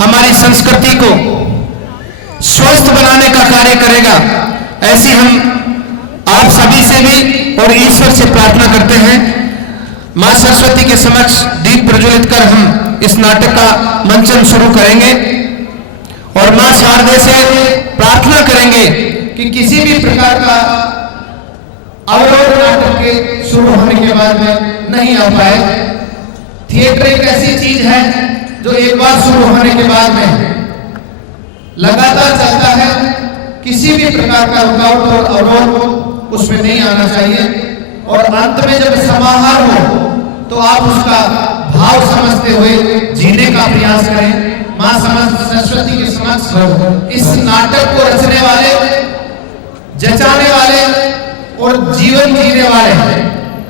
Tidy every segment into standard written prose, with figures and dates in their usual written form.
हमारी संस्कृति को स्वस्थ बनाने का कार्य करेगा। ऐसी हम आप सभी से भी और ईश्वर से प्रार्थना करते हैं। मां सरस्वती के समक्ष दीप प्रज्वलित कर हम इस नाटक का मंचन शुरू करेंगे और मां शारदे से प्रार्थना करेंगे कि किसी भी प्रकार का अवरोध नाटक के शुरू होने के बाद में नहीं आ पाए। थिएटर एक ऐसी चीज है जो एक बार शुरू होने के बाद में लगातार चलता है। किसी भी प्रकार का रुकावट और अवरोध उसमें नहीं आना चाहिए और अंत में जब समाहार हो तो आप उसका भाव समझते हुए जीने का प्रयास करें। मां सरस्वती के समक्ष इस नाटक को रचने वाले, जचाने वाले और जीवन जीने वाले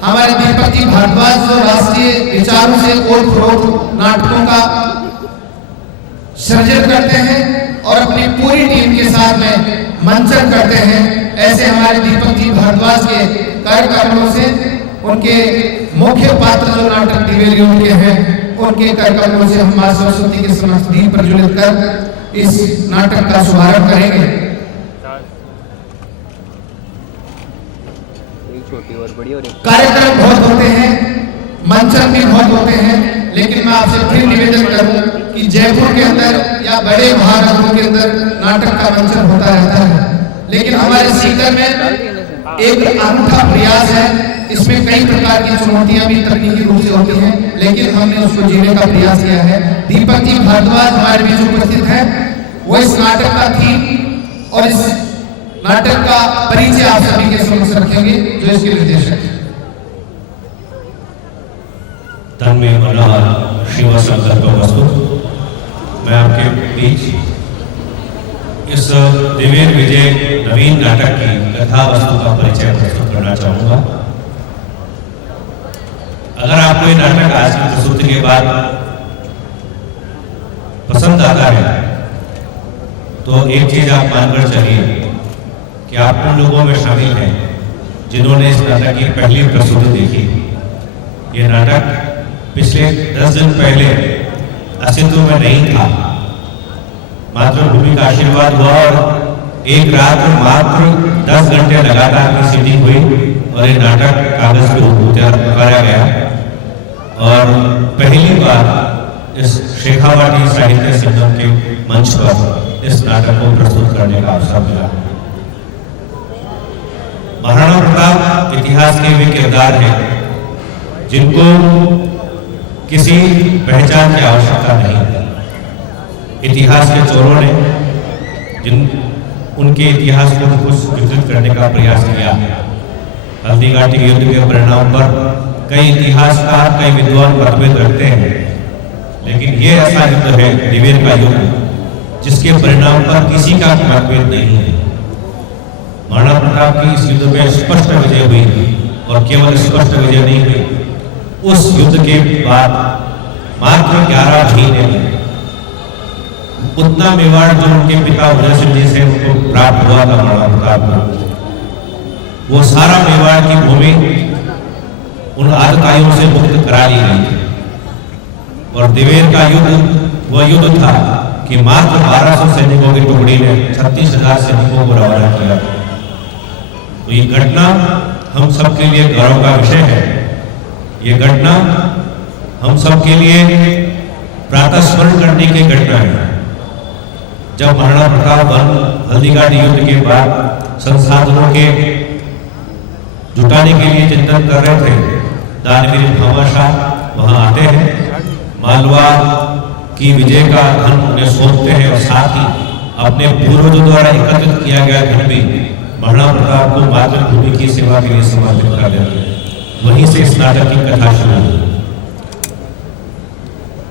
हमारे दीपक जी भारद्वाज जो राष्ट्रीय विचारों से ओत-प्रोत नाटकों का सृजन करते हैं और अपनी पूरी टीम के साथ में मंचन करते हैं। ऐसे हमारे दीपक जी भारद्वाज के कार्यक्रमों से, उनके मुख्य पात्र जो नाटक दिवेलियों के हैं, उनके कार्यक्रमों से हम मां सरस्वती के समक्ष दीप प्रज्वलित कर इस नाटक का शुभारंभ करेंगे। कार्यक्रम बहुत होते हैं, मंचन भी बहुत होते हैं, लेकिन मैं आपसे फिर निवेदन करूं कि जयपुर के अंदर या बड़े महानगरों के अंदर नाटक का मंचन होता रहता है, लेकिन हमारे सीकर में एक अनूठा प्रयास है। इसमें कई प्रकार की चुनौतियां भी तकनीकी रूप से होती हैं, लेकिन हमने उसको जीने का प्रयास किया है। दीपक जी भारद्वाज हमारे बीच उपस्थित हैं। वो इस नाटक का थीम और इस नाटक का परिचय आप सभी के समक्ष रखेंगे, जो इसके निर्देशक हैं। तन्मय मनोहर शिव संकल्पमस्तु। मैं आपके बीच इस दिव्य विजय नवीन नाटक की कथा वस्तु का परिचय प्रस्तुत करना चाहूंगा। अगर आपको ये नाटक आज की प्रस्तुति के बाद पसंद आता है तो एक चीज आप मानकर चलिए कि आप उन लोगों में शामिल हैं जिन्होंने इस नाटक की पहली प्रस्तुति देखी। ये नाटक पिछले 10 दिन पहले अस्तित्व में नहीं था। मातृभूमि का आशीर्वाद हुआ और एक रात मात्र 10 घंटे लगातार की सीटिंग हुई और ये नाटक कागज पे उतारा गया और पहली बार इस शेखावाटी साहित्य संगम के मंच पर इस नाटक को प्रस्तुत करने का अवसर मिला। महाराणा प्रताप इतिहास के वे किरदार हैं जिनको किसी पहचान की आवश्यकता नहीं। इतिहास के चोरों ने उनके इतिहास को कुछ विकृत करने का प्रयास किया। हल्दीघाटी युद्ध के परिणाम पर कई इतिहासकार, कई विद्वान मतभेद रखते हैं, लेकिन ये ऐसा युद्ध है, दिवेर का युद्ध, जिसके परिणाम पर किसी का मतभेद नहीं है। महाराणा प्रताप की इस युद्ध में स्पष्ट विजय हुई और केवल स्पष्ट विजय नहीं हुई, उस युद्ध के बाद मात्र 11 महीने में उतना मेवाड़ जो उनके पिता उदय सिंह जी से उनको प्राप्त हुआ था महाराणा प्रताप को, वो सारा मेवाड़ की भूमि उन आतताइयों से मुक्त करा ली गई थी। और दिवेर का युद्ध वह युद्ध था कि मात्र 1200 सैनिकों की टुकड़ी ने 36,000 सैनिकों को रवाना किया। तो ये घटना हम सबके लिए गौरव का विषय है। ये घटना हम सबके लिए प्रातः स्मरण करने की घटना है। जब महाराणा प्रताप हल्दीघाटी युद्ध के बाद संसाधनों के जुटाने के लिए चिंतन कर रहे थे, दानवीर भामाशाह वहां आते हैं, मालवा की विजय का धन उन्हें सौंपते हैं और साथ ही अपने पूर्वजों द्वारा एकत्रित किया गया धन भी महाराणा प्रताप को मातृभूमि की सेवा के लिए समर्पित कर देते हैं। वहीं से इस नाटक की कथा शुरू हुई।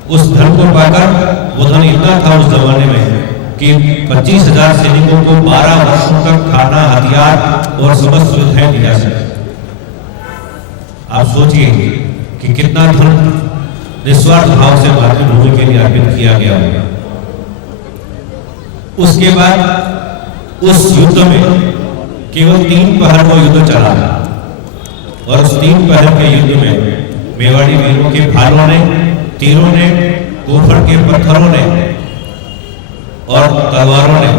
उस धन को पाकर वो धन इतना था उस जमाने में कि 25,000 सैनिकों को 12 वर्षों तक खाना, हथियार और समस्त सुविधाएं दी जा सकती। आप सोचिए कि कितना धन निस्वार्थ भाव से मातृभूमि के लिए अर्पित किया गया होगा। उसके बाद उस युद्ध में केवल 3 पहर वो युद्ध चला और उस 3 पहर के युद्ध में मेवाड़ी वीरों के भालों ने, तीरों ने, कोफर के पत्थरों ने और तलवारों ने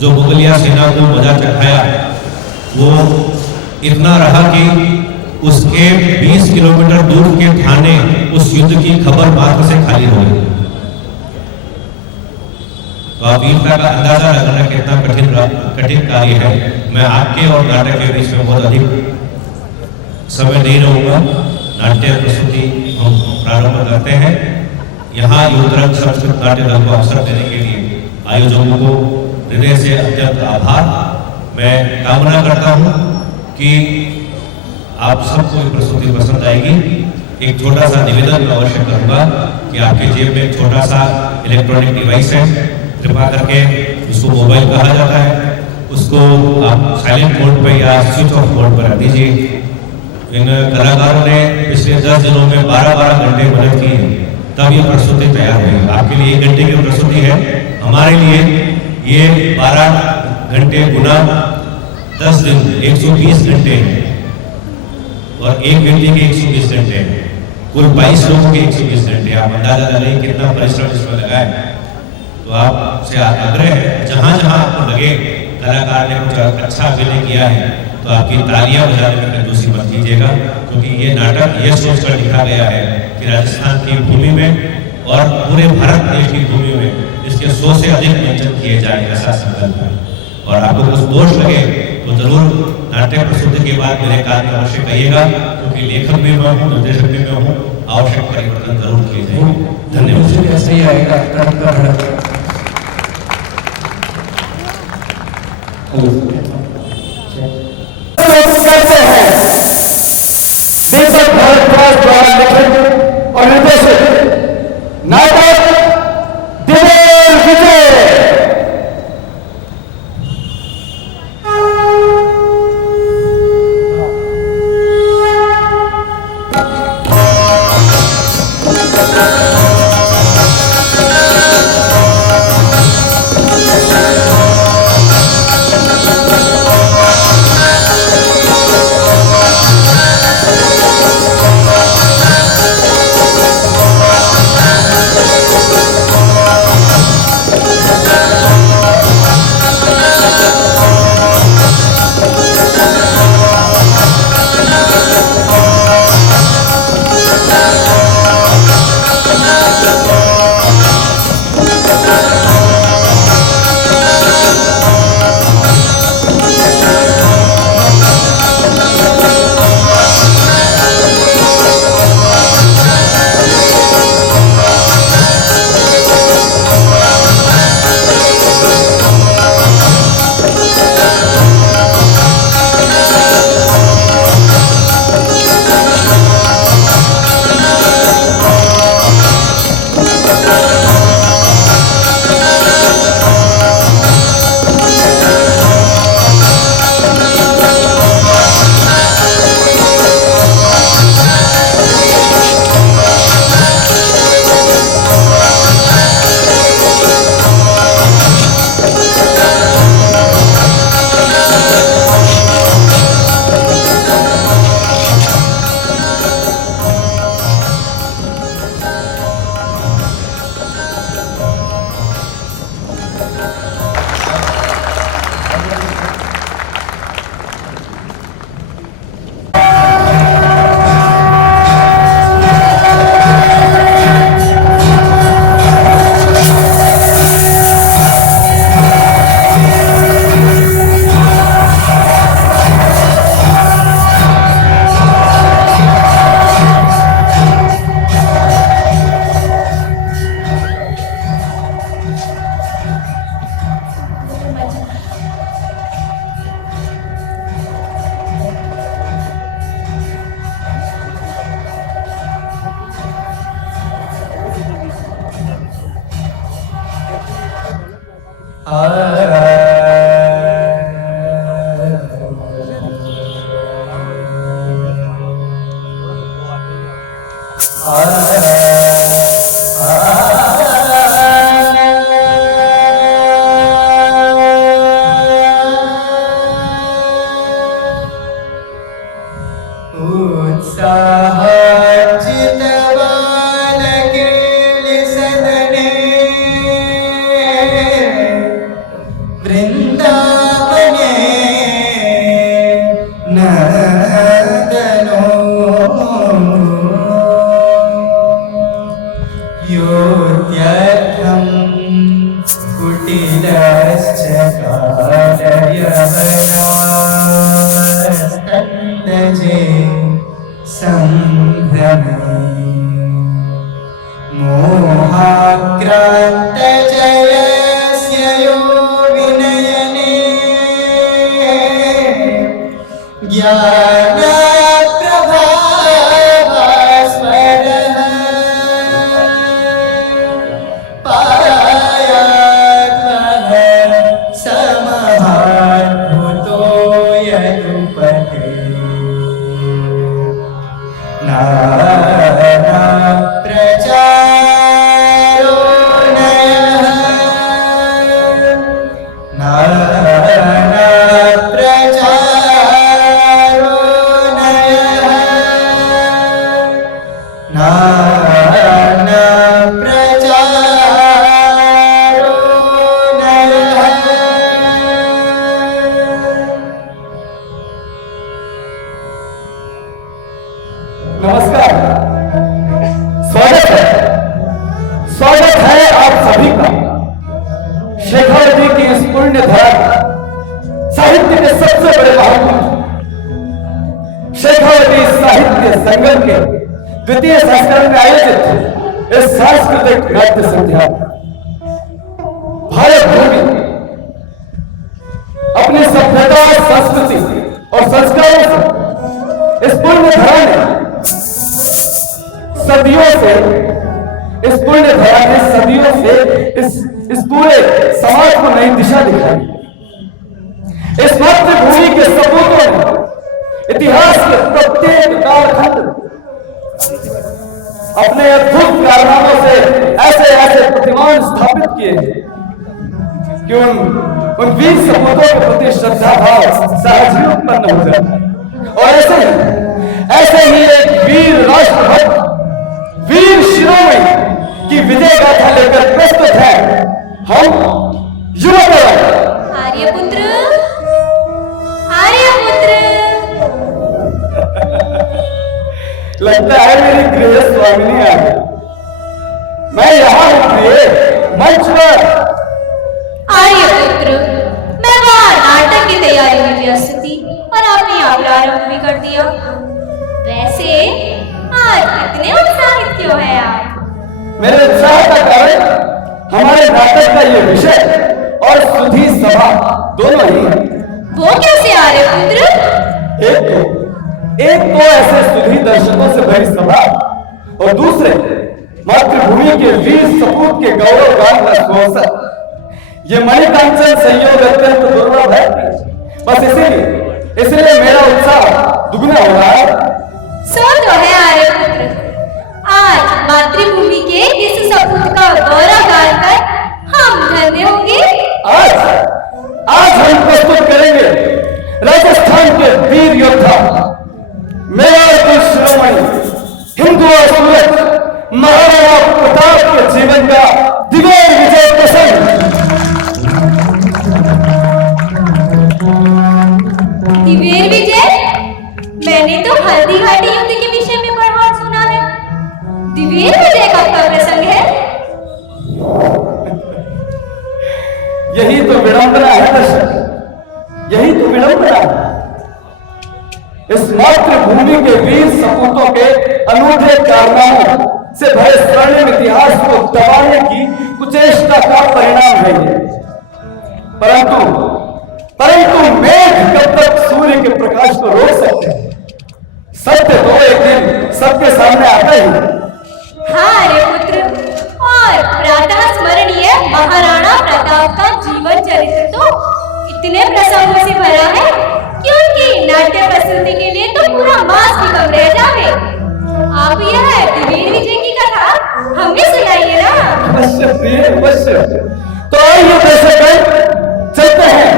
जो मुगलिया सेना को मजा चखाया वो इतना रहा कि उसके 20 किलोमीटर दूर के थाने उस युद्ध की खबर मात्र से खाली हो गई। तो आप वीरता का अंदाजा लगाना कितना कठिन कार्य है। मैं आपके और नाटक के बीच में बहुत अधिक समय नहीं रहूंगा। नाट्य प्रस्तुति हम प्रारंभ करते हैं। यहाँ युद्धरंग संस्कृत नाट्य दल को अवसर देने के लिए आयोजकों को हृदय से अत्यंत आभार। मैं कामना करता हूँ कि आप सबको ये प्रस्तुति पसंद आएगी। एक छोटा सा निवेदन मैं अवश्य करूँगा कि आपके जेब में एक छोटा सा इलेक्ट्रॉनिक डिवाइस है, कृपा करके उसको मोबाइल कहा जाता है, उसको आप साइलेंट मोड पे या स्विच ऑफ मोड पर रख दीजिए। इन कलाकारों ने पिछले 10 दिनों में 12-12 घंटे मेहनत की है, तब ये प्रस्तुति तैयार हुई। आपके लिए 1 घंटे की प्रस्तुति है, हमारे लिए ये 12 घंटे गुना 10 दिन 120 घंटे हैं और 1 व्यक्ति के 120 घंटे हैं, कुल 22 लोगों के 120 घंटे। आप अंदाजा लगाइए कितना परिश्रम इसमें लगा है। तो आपसे आग्रह है, जहाँ जहाँ आपको लगे कलाकार ने कुछ अच्छा अभिनय किया है तो आपकी तालियां बजाने में कंजूसी मत कीजिएगा, क्योंकि ये नाटक ये सोचकर लिखा गया है कि राजस्थान की भूमि में और पूरे भारत देश की भूमि में इसके 100 से अधिक मंचन किए जाए, ऐसा संकल्प है। और आपको कुछ दोष लगे तो जरूर नाट्य प्रस्तुति के बाद मेरे कार्य में अवश्य कहिएगा, क्योंकि लेखक भी मैं हूँ, निर्देशक भी मैं हूँ, आवश्यक परिवर्तन जरूर किए जाएंगे। धन्यवाद। दीपक भारद्वाज द्वारा लिखित और निर्देशित नाटक दिलेर विजय। ज्ञान प्रभास्वरः पायात्मः समहाद्भुतो यदुपते नाना प्रचारो नयः नाना प्रचारो नयः नाना प्रचारो नयः। नमस्कार, स्वागत है आप सभी का शेखावती की इस पुण्य धरा साहित्य के सबसे बड़े महाकुंभ शेखावती साहित्य संगम के द्वितीय संस्करण में आयोजित इस सांस्कृतिक नाट्य संध्या भारत भूमि अपनी सभ्यता, संस्कृति और संस्कारों से इस पुण्य धरा ने सदियों से इस पूरे समाज को नई दिशा दिखाई। इस मातृभूमि के सपूतों ने इतिहास के प्रत्येक कालखंड अपने अद्भुत कारनामों से ऐसे प्रतिमान स्थापित किए हैं कि उन वीर सपूतों के प्रति श्रद्धा भाव सहज ही उत्पन्न हो जाए। और ऐसे ही एक वीर राष्ट्रभक्त, वीर शिरोमणि की विजय गाथा लेकर प्रस्तुत है हम युवा दल। आर्यपुत्र लगता है मेरी गृह स्वामिनी आ गई। मैं यहाँ हूँ प्रिय, मंच पर। आर्यपुत्र, मैं वहाँ नाटक की तैयारी में व्यस्त थी और आपने यहाँ प्रारंभ भी कर दिया। वैसे आज कितने उत्साहित क्यों है आप? मेरे उत्साह का कारण हमारे नाटक का ये विषय और सुधी सभा दोनों ही है। वो कैसे आर्यपुत्र? एक तो ऐसे सुधी दर्शकों से भरी सभा और दूसरे मातृभूमि के वीर सपूत के गौरव गान का अवसर। ये मणिकांचन संयोग अत्यंत दुर्लभ है। बस इसीलिए मेरा उत्साह दुगना हो रहा है। सो तो है आर्यपुत्र, आज मातृभूमि के इस सपूत का गौरव गान कर हम धन्य होंगे। आज हम प्रस्तुत करेंगे राजस्थान के वीर योद्धा मेवाड़ शिरोमणि हिंदू और सूरत महाराणा प्रताप के जीवन का दिव्य विजय प्रसंग। दिव्य विजय? मैंने तो हल्दी घाटी युद्ध के विषय में पढ़ा सुना है। दिव्य विजय का क्या प्रसंग है? यही तो विडंबना है दर्शक, यही तो विडंबना है। इस मातृभूमि के वीर सपूतों के अनूठे कारनामों से भरे स्वर्णिम इतिहास को दबाने की कुचेष्टा का परिणाम है ये। परंतु मेघ कब तक सूर्य के प्रकाश को रोक सकते हैं? सत्य तो एक दिन सबके सामने आता ही। हाँ आर्यपुत्र, और प्रातः स्मरणीय महाराणा प्रताप का जीवन चरित्र तो इतने प्रसंगों से भरा है कि उनकी नाट्य प्रस्तुति के लिए तो पूरा मास भी कम रह जावे। आप यह दिव्य विजय की कथा हमें सुनाइए ना। अवश्य प्रिय, अवश्य। तो आइए दर्शक चलते हैं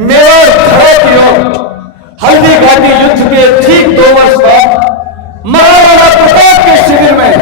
मेवाड़ धरा की ओर। हल्दी घाटी युद्ध के ठीक 2 वर्ष बाद महाराणा प्रताप के शिविर में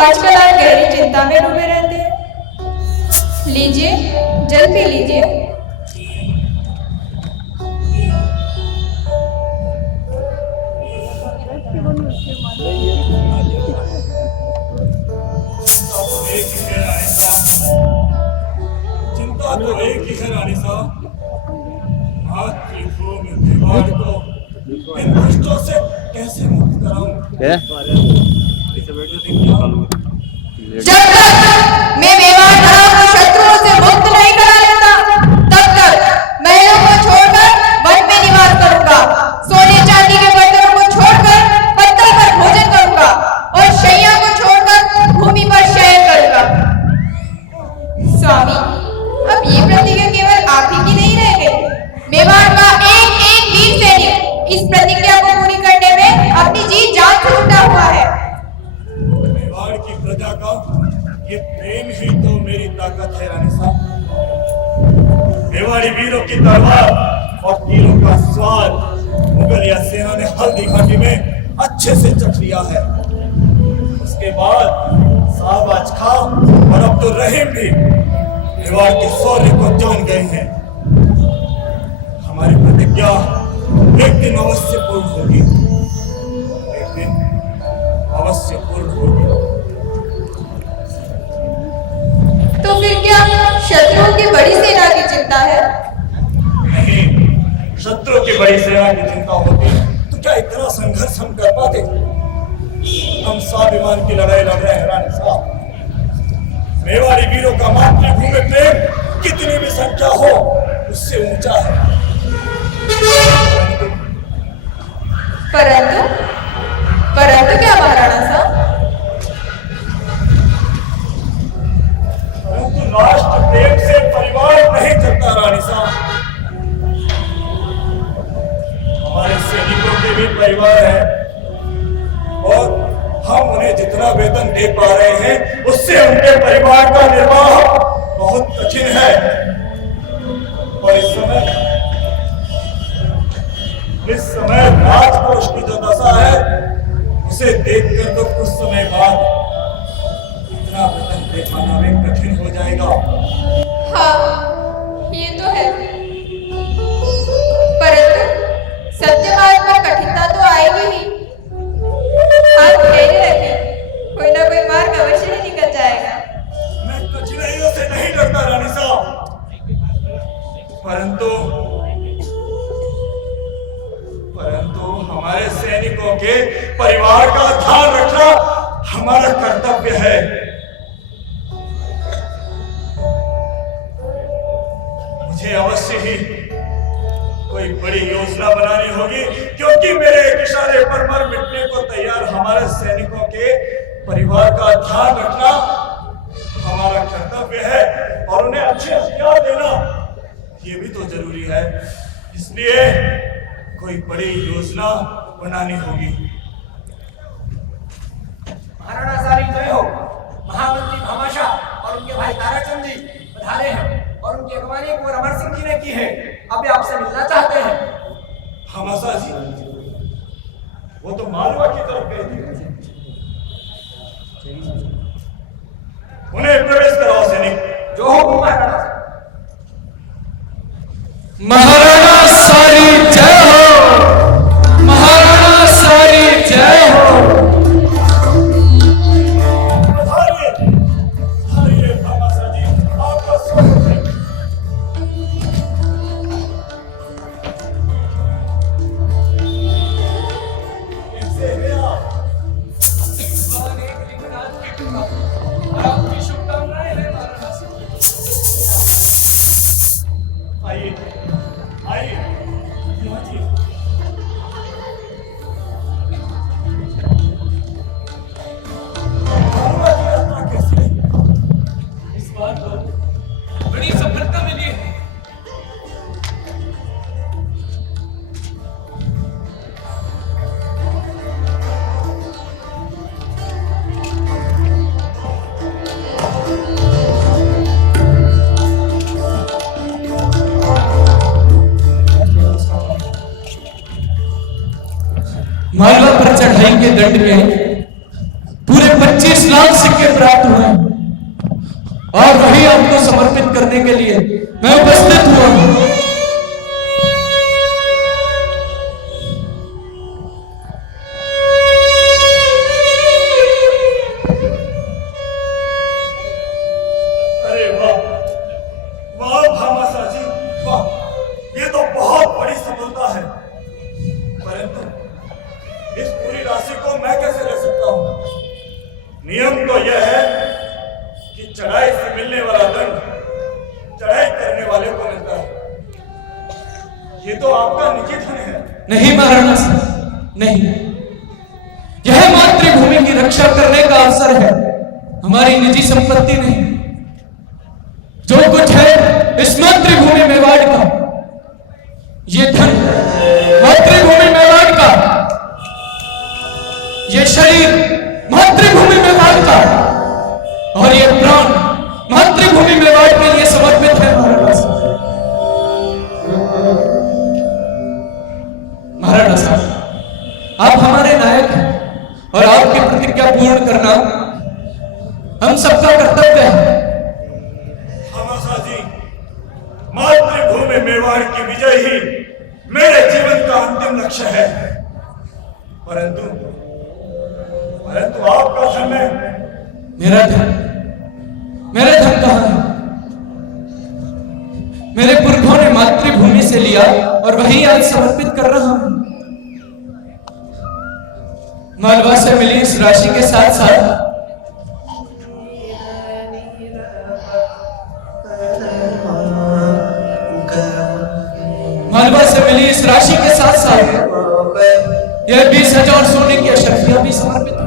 आजकल आप गहरी चिंता में डूबे रहते हैं। लीजिए, जल पी लीजिए। चिंता तो एक ही है रानी साहब, मातृभूमि में मेवाड़ को इन दुष्टों से कैसे मुक्त कराऊं? जब तक मैं मेवाड़ धाम को शत्रुओं से मुक्त नहीं करा लेता, तब तक महलों को छोड़कर वन में निवास करूंगा, सोने चांदी के बर्तनों को छोड़कर पत्थर पर भोजन करूंगा और शैया को छोड़कर भूमि पर शयन करूंगा। स्वामी, अब ये प्रतिज्ञा केवल आप ही की नहीं रह गई। मेवाड़ का एक एक वीर सैनिक इस प्रतिज्ञा को पूरी करने में अपनी जी जान से जुटा हुआ है। मेवाड़ की प्रजा का ये प्रेम ही तो मेरी ताकत है रानी साहब। मेवाड़ी वीरों की तलवार और तीरों का स्वाद मुगलिया सेना ने हल्दी घाटी में अच्छे से चख लिया है। उसके बाद शाहबाज खां और अब्दुल रहीम भी मेवाड़ के शौर्य को जान गए हैं। हमारी प्रतिज्ञा एक दिन अवश्य पूर्ण होगी, एक दिन अवश्य पूर्ण होगी। तो फिर क्या शत्रुओं की बड़ी सेना की चिंता है? नहीं, शत्रु की बड़ी सेना की चिंता होती तो क्या इतना संघर्ष हम कर पाते? हम स्वाभिमान की लड़ाई लड़ रहे हैं रानी साहब। मेवाड़ी वीरों का मातृभूमि प्रेम कितनी भी संख्या हो उससे ऊंचा है। परंतु परंतु क्या महाराणा साहब? परंतु राष्ट्र प्रेम से परिवार नहीं चलता रानी साहब। हमारे सैनिकों के भी परिवार है और हम उन्हें जितना वेतन दे पा रहे हैं उससे उनके परिवार का निर्वाह बहुत कठिन है। और इस समय राजकोष की जो दशा है उसे देखकर तो कुछ समय बाद इतना वेतन दे पाना भी कठिन हो जाएगा। हाँ, ये तो है। परंतु सत्य मार्ग पर कठिनता तो आएगी ही। हाथ धैर्य रखें, कोई ना कोई मार्ग अवश्य ही निकल जाएगा। मैं कठिनाइयों से नहीं डरता रानी साहब, परंतु हमारे सैनिकों के परिवार का ध्यान रखना हमारा कर्तव्य है। मुझे अवश्य ही कोई बड़ी योजना बनानी होगी, क्योंकि मेरे एक इशारे पर मर मिटने को तैयार हमारे सैनिकों के परिवार का ध्यान रखना जरूरी है, इसलिए कोई बड़ी योजना बनानी होगी। महाराणा सारी जय हो। महामंत्री भामाशाह और उनके भाई ताराचंद जी पधारे हैं और उनकी अगवानी कुंवर अमर सिंह जी ने की है। अब वे आपसे मिलना चाहते हैं। भामाशाह जी, वो तो मालवा की तरफ गए थे। उन्हें प्रवेश कराओ सैनिक। जो हो महाराणा। महाराणा सारी जय हो, महाराणा सारी जय हो। पधारिए भामाशाह जी, आपका स्वागत है। कैसे हैं आप? आपकी शुभकामनाएं हैं महाराणा। आइए आइए यहाँ जी। मालवा की यात्रा कैसी रही? इस बार तो बड़ी सफलता मिली है। मालवा पर चढ़ाई के दंड में पूरे 25 लाख सिक्के प्राप्त हुए और वही आपको समर्पित करने के लिए मैं उपस्थित हुआ हूं। अरे वाह वाह भामाशाह जी, वाह, ये तो बहुत बड़ी सफलता है। परंतु इस पूरी राशि को मैं कैसे ले सकता हूँ? नियम तो यह है कि चढ़ाई से मिलने वाला दंड चढ़ाई करने वाले को मिलता है। ये तो आपका निजी धन है। नहीं महाराणा साहब, नहीं, यह मातृभूमि की रक्षा करने का अवसर है, हमारी निजी संपत्ति नहीं। जो कुछ है इस मातृभूमि मेवाड़ का, ये धन मातृभूमि मेवाड़ का, ये शरीर मातृभूमि मेवाड़ का और ये प्राण मातृभूमि मेवाड़ के लिए समर्पित है। महाराणा साहब, आप हमारे नायक हैं और आपकी प्रतिज्ञा पूर्ण करना हम सबका कर्तव्य है। भामाशाह जी, मातृभूमि मेवाड़ की विजय ही मेरे जीवन का अंतिम लक्ष्य है। परंतु आपका धन है। मेरा धन कहाँ है? मेरे पुरखों ने मातृभूमि से लिया और वही आज समर्पित कर रहा हूं। मालवा से मिली इस राशि के साथ साथ मालवा से मिली इस राशि के साथ साथ यह 20,000 सोने की अशर्फियां भी समर्पित है।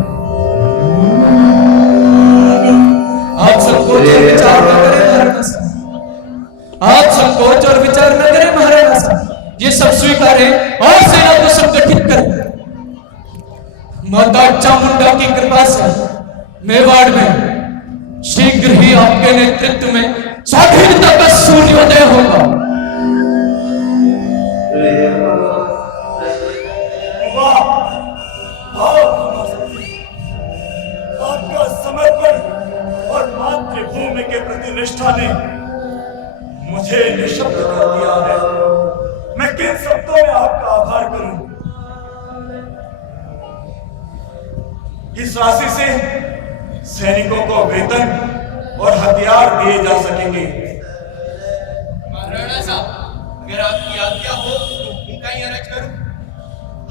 आप संकोच और विचार न करें महाराणा साहब, आप संकोच और विचार न करें महाराणा साहब, ये सब स्वीकारें और सेना को संगठित करें। माता चामुंडा की कृपा से मेवाड़ में शीघ्र ही आपके नेतृत्व में स्वाधीनता का सूर्योदय होगा। आपका समर्पण और मातृभूमि के प्रति निष्ठा ने मुझे निशब्द कर दिया है। मैं किन शब्दों में आपका आभार करूं? इस राशि से सैनिकों को वेतन और हथियार दिए जा सकेंगे। महाराणा साहब, अगर आपकी आज्ञा हो तो उनका ही अर्ज करूं।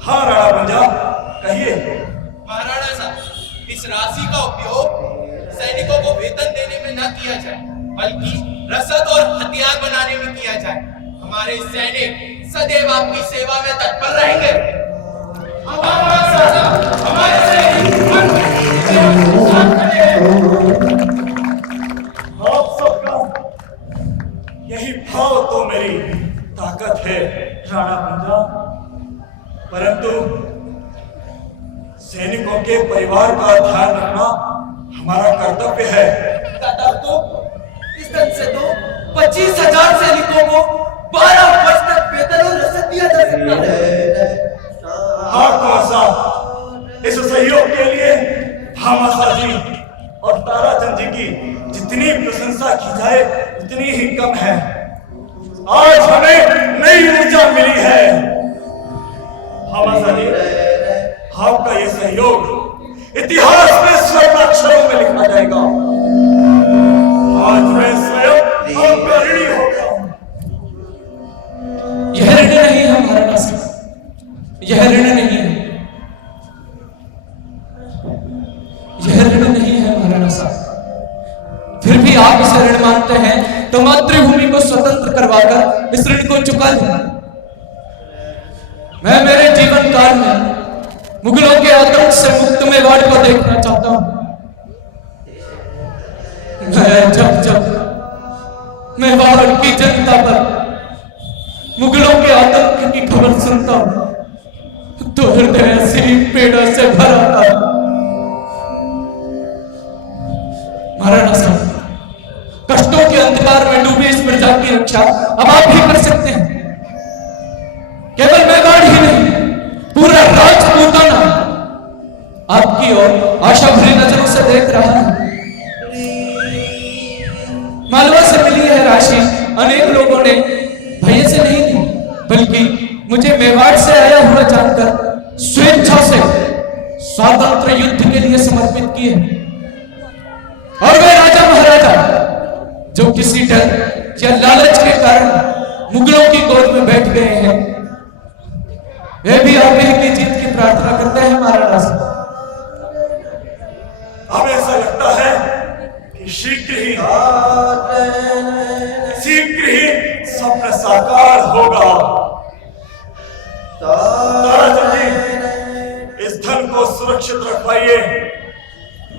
हाँ राणा पंजा, कहिए। महाराणा साहब, इस राशि का उपयोग सैनिकों को वेतन देने में न किया जाए, बल्कि रसद और हथियार बनाने में किया जाए। हमारे सैनिक सदैव आपकी सेवा में तत्पर रहेंगे। हमारे सैनिक आप सबका यही भाव तो मेरी राणा कुंजा, परंतु सैनिकों के परिवार का ध्यान रखना हमारा कर्तव्य है। दादा तो इस ढंग से तो 25,000 सैनिकों को 12 वर्ष तक वेतन और रसद दिया जा सकता है। हाँ कौसा, इस सहयोग के लिए भामाशाह जी और ताराचंद जी की जितनी प्रशंसा की जाए उतनी ही कम है। आज हमें नई ऊर्जा मिली है। भामाशाह जी, आपका ये सहयोग इतिहास में स्वर्ण अक्षरों में लिखा जाएगा। आज मैं स्वयं आपका ऋणी हो गया हूं। यह ऋण नहीं है महाराणा साहब, यह ऋण नहीं है, यह ऋण नहीं है महाराणा साहब। फिर भी आप इसे ऋण मानते हैं तो मातृभूमि को स्वतंत्र करवाकर इस ऋण को चुका दें। मैं मेरे जीवन काल में मुगलों के आतंक से मुक्त मेवाड़ को देखना चाहता हूं। मैं जब मेवाड़ की जनता पर मुगलों के आतंक की खबर सुनता हूं तो हृदय ऐसी पीड़ा से भर आता है। महाराणा साहब, कष्टों के अंधकार में डूबी इस प्रजा की रक्षा अब आप ही कर सकते हैं। केवल मेवाड़ ही नहीं, पूरा राजपूताना आपकी ओर आशा भरी नजरों से देख रहा है। मालवा से मिली है राशि अनेक लोगों ने भैया से नहीं दी, बल्कि मुझे मेवाड़ से आया हुआ जानकर स्वेच्छा से स्वातंत्र युद्ध के लिए समर्पित किए। और वे राजा महाराजा जो किसी डर या लालच के कारण मुगलों की गोद में बैठ गए हैं, वे भी आप ही की जीत की प्रार्थना करते हैं महाराणा साहब। हमें ऐसा लगता है कि शीघ्र ही स्वप्न साकार होगा। ताराचंद जी, इस धन को सुरक्षित रखवाइए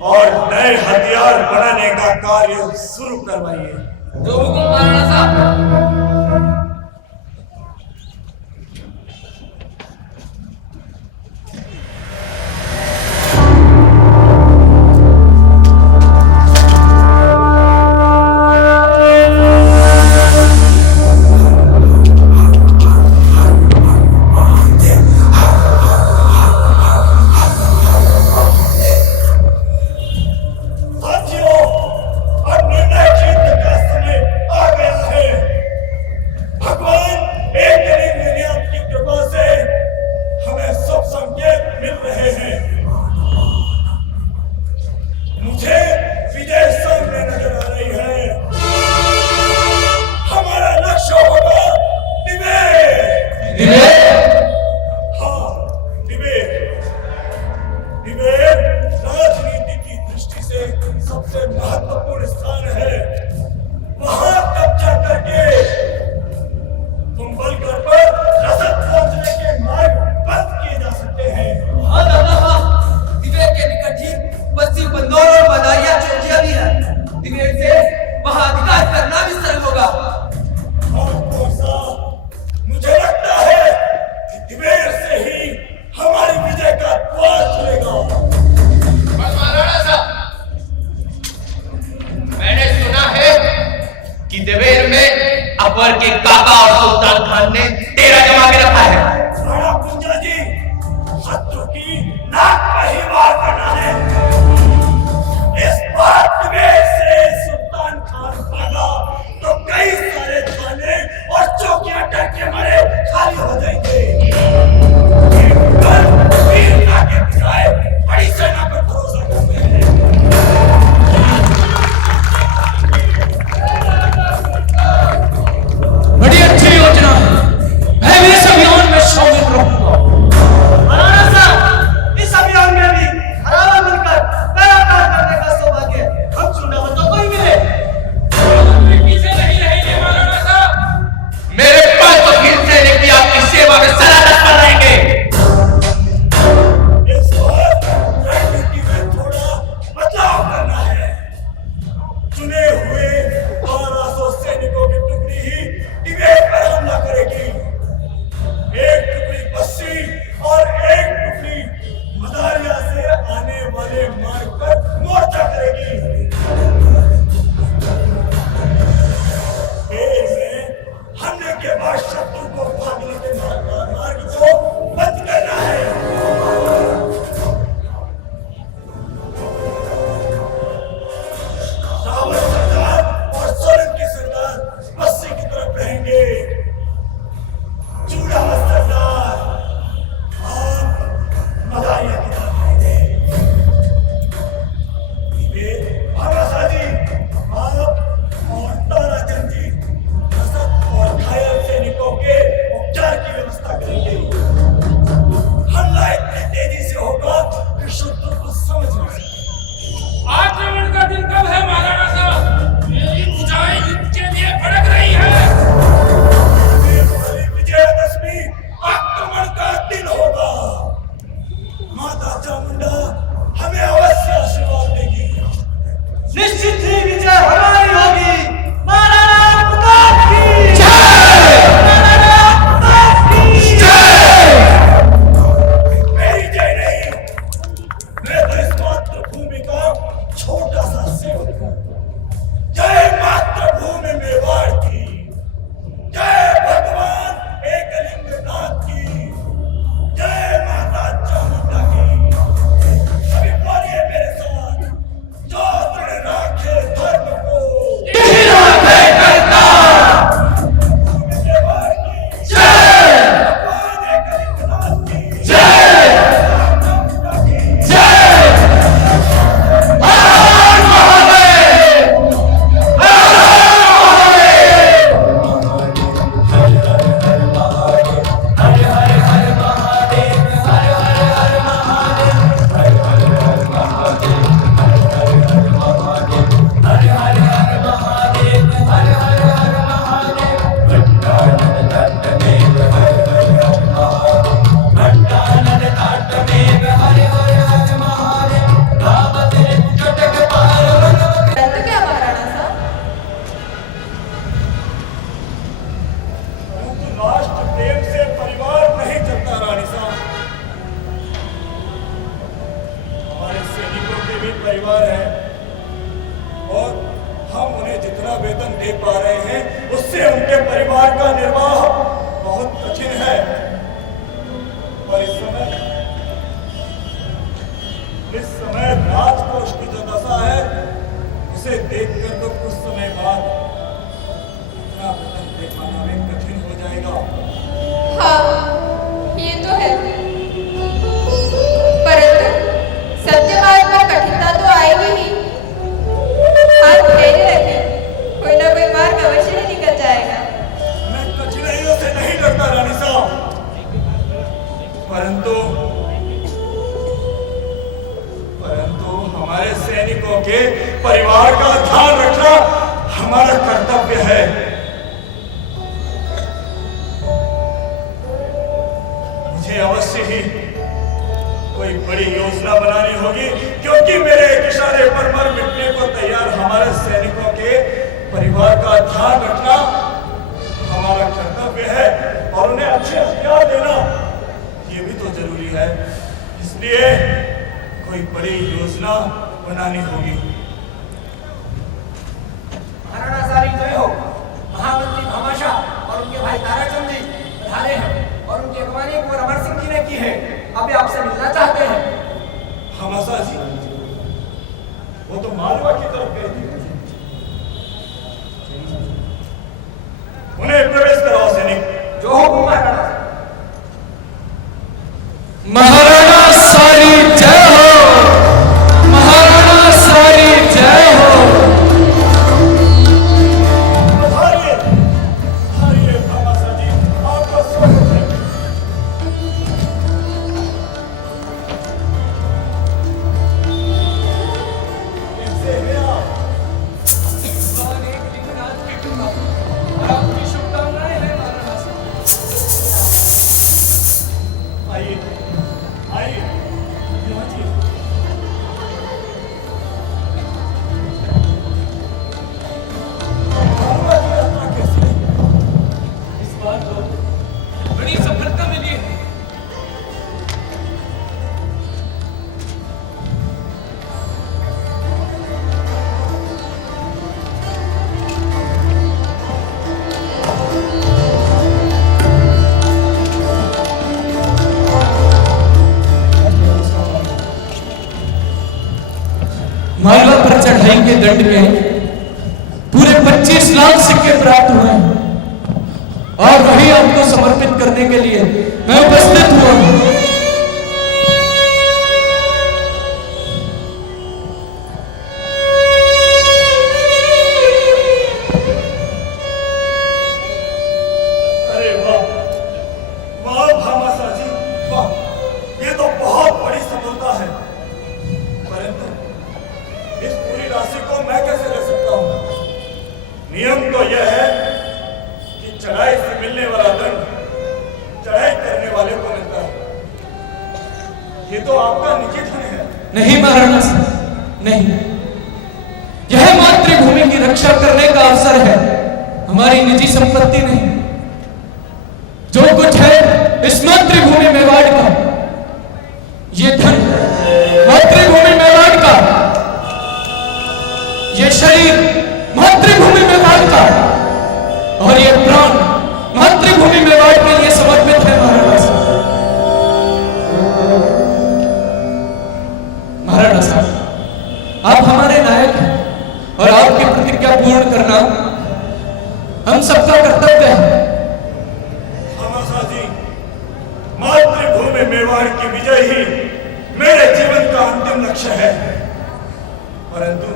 और नए हथियार बनाने का कार्य शुरू करवाइए। जो हुकुम महाराणा साहब। जितना वेतन दे पा रहे हैं उससे उनके परिवार का निर्वाह बहुत कठिन है। और इस समय राजकोष की जो दशा है उसे देखकर तो कुछ समय बाद इतना वेतन दे पाना भी कठिन हो जाएगा। हाँ, ये तो है, परंतु सत्य मार्ग में कठिनता तो आएगी ही। हाथ धैर्य रखिए, कोई ना कोई मार्ग अवश्य ही निकल जाएगा। मैं कठिनाइयों से नहीं डरता रानी साहब, परंतु हमारे सैनिकों के परिवार का ध्यान रखना हमारा कर्तव्य है। मुझे अवश्य ही कोई बड़ी योजना बनानी होगी, क्योंकि मेरे एक इशारे पर मर मिटने को तैयार हमारे सैनिकों के परिवार का ध्यान रखना हमारा कर्तव्य है और उन्हें अच्छे हथियार देना ये भी तो जरूरी है। इसलिए कोई बड़ी योजना बनानी होगी। महाराणा सारी जय हो। महामंत्री भामाशाह और उनके भाई ताराचंद जी पधारे हैं और उनकी अगवानी कुंवर अमर सिंह जी ने की है। अभी आपसे मिलना चाहते हैं। भामाशाह जी, वो तो मालवा की तरफ गए थे, उन्हें प्रवेश कराओ सैनिक। जो हो महाराणा। महाराणा सारी जय हो। महाराणा सारी जय हो। पधारिए भामाशाह जी, आपका स्वागत है। कैसे हैं आप? आपकी शुभकामनाएं हैं महाराणा साहब। आइए आइए यहाँ जी। मालवा की यात्रा कैसी है? इस बार तो बड़ी सफलता मिली है। मालवा पर चढ़ाई के दंड में पूरे 25 लाख सिक्के प्राप्त हुए हैं और वही आपको समर्पित करने के लिए मैं उपस्थित हुआ हूं। अरे वाह वाह भामाशाह जी, वाह, ये तो बहुत बड़ी सफलता है। परंतु इस पूरी राशि को मैं कैसे ले सकता हूँ? नियम तो यह है कि चढ़ाई से मिलने वाला दंड चढ़ाई करने वाले को मिलता है। ये तो आपका निजी धन है। नहीं महाराणा साहब, नहीं, यह मातृभूमि की रक्षा करने का अवसर है, हमारी निजी संपत्ति नहीं। जो कुछ है इस मातृभूमि मेवाड़ का, ये धन मातृभूमि मेवाड़ का, ये शरीर मातृभूमि मेवाड़ का और ये प्राण मातृभूमि मेवाड़ के लिए समर्पित है महाराणा साहब। महाराणा साहब, आप हमारे नायक हैं और आपकी प्रतिज्ञा पूर्ण करना हम सबका कर्तव्य है। भामाशाह जी, मातृभूमि मेवाड़ की विजय ही मेरे जीवन का अंतिम लक्ष्य है। परंतु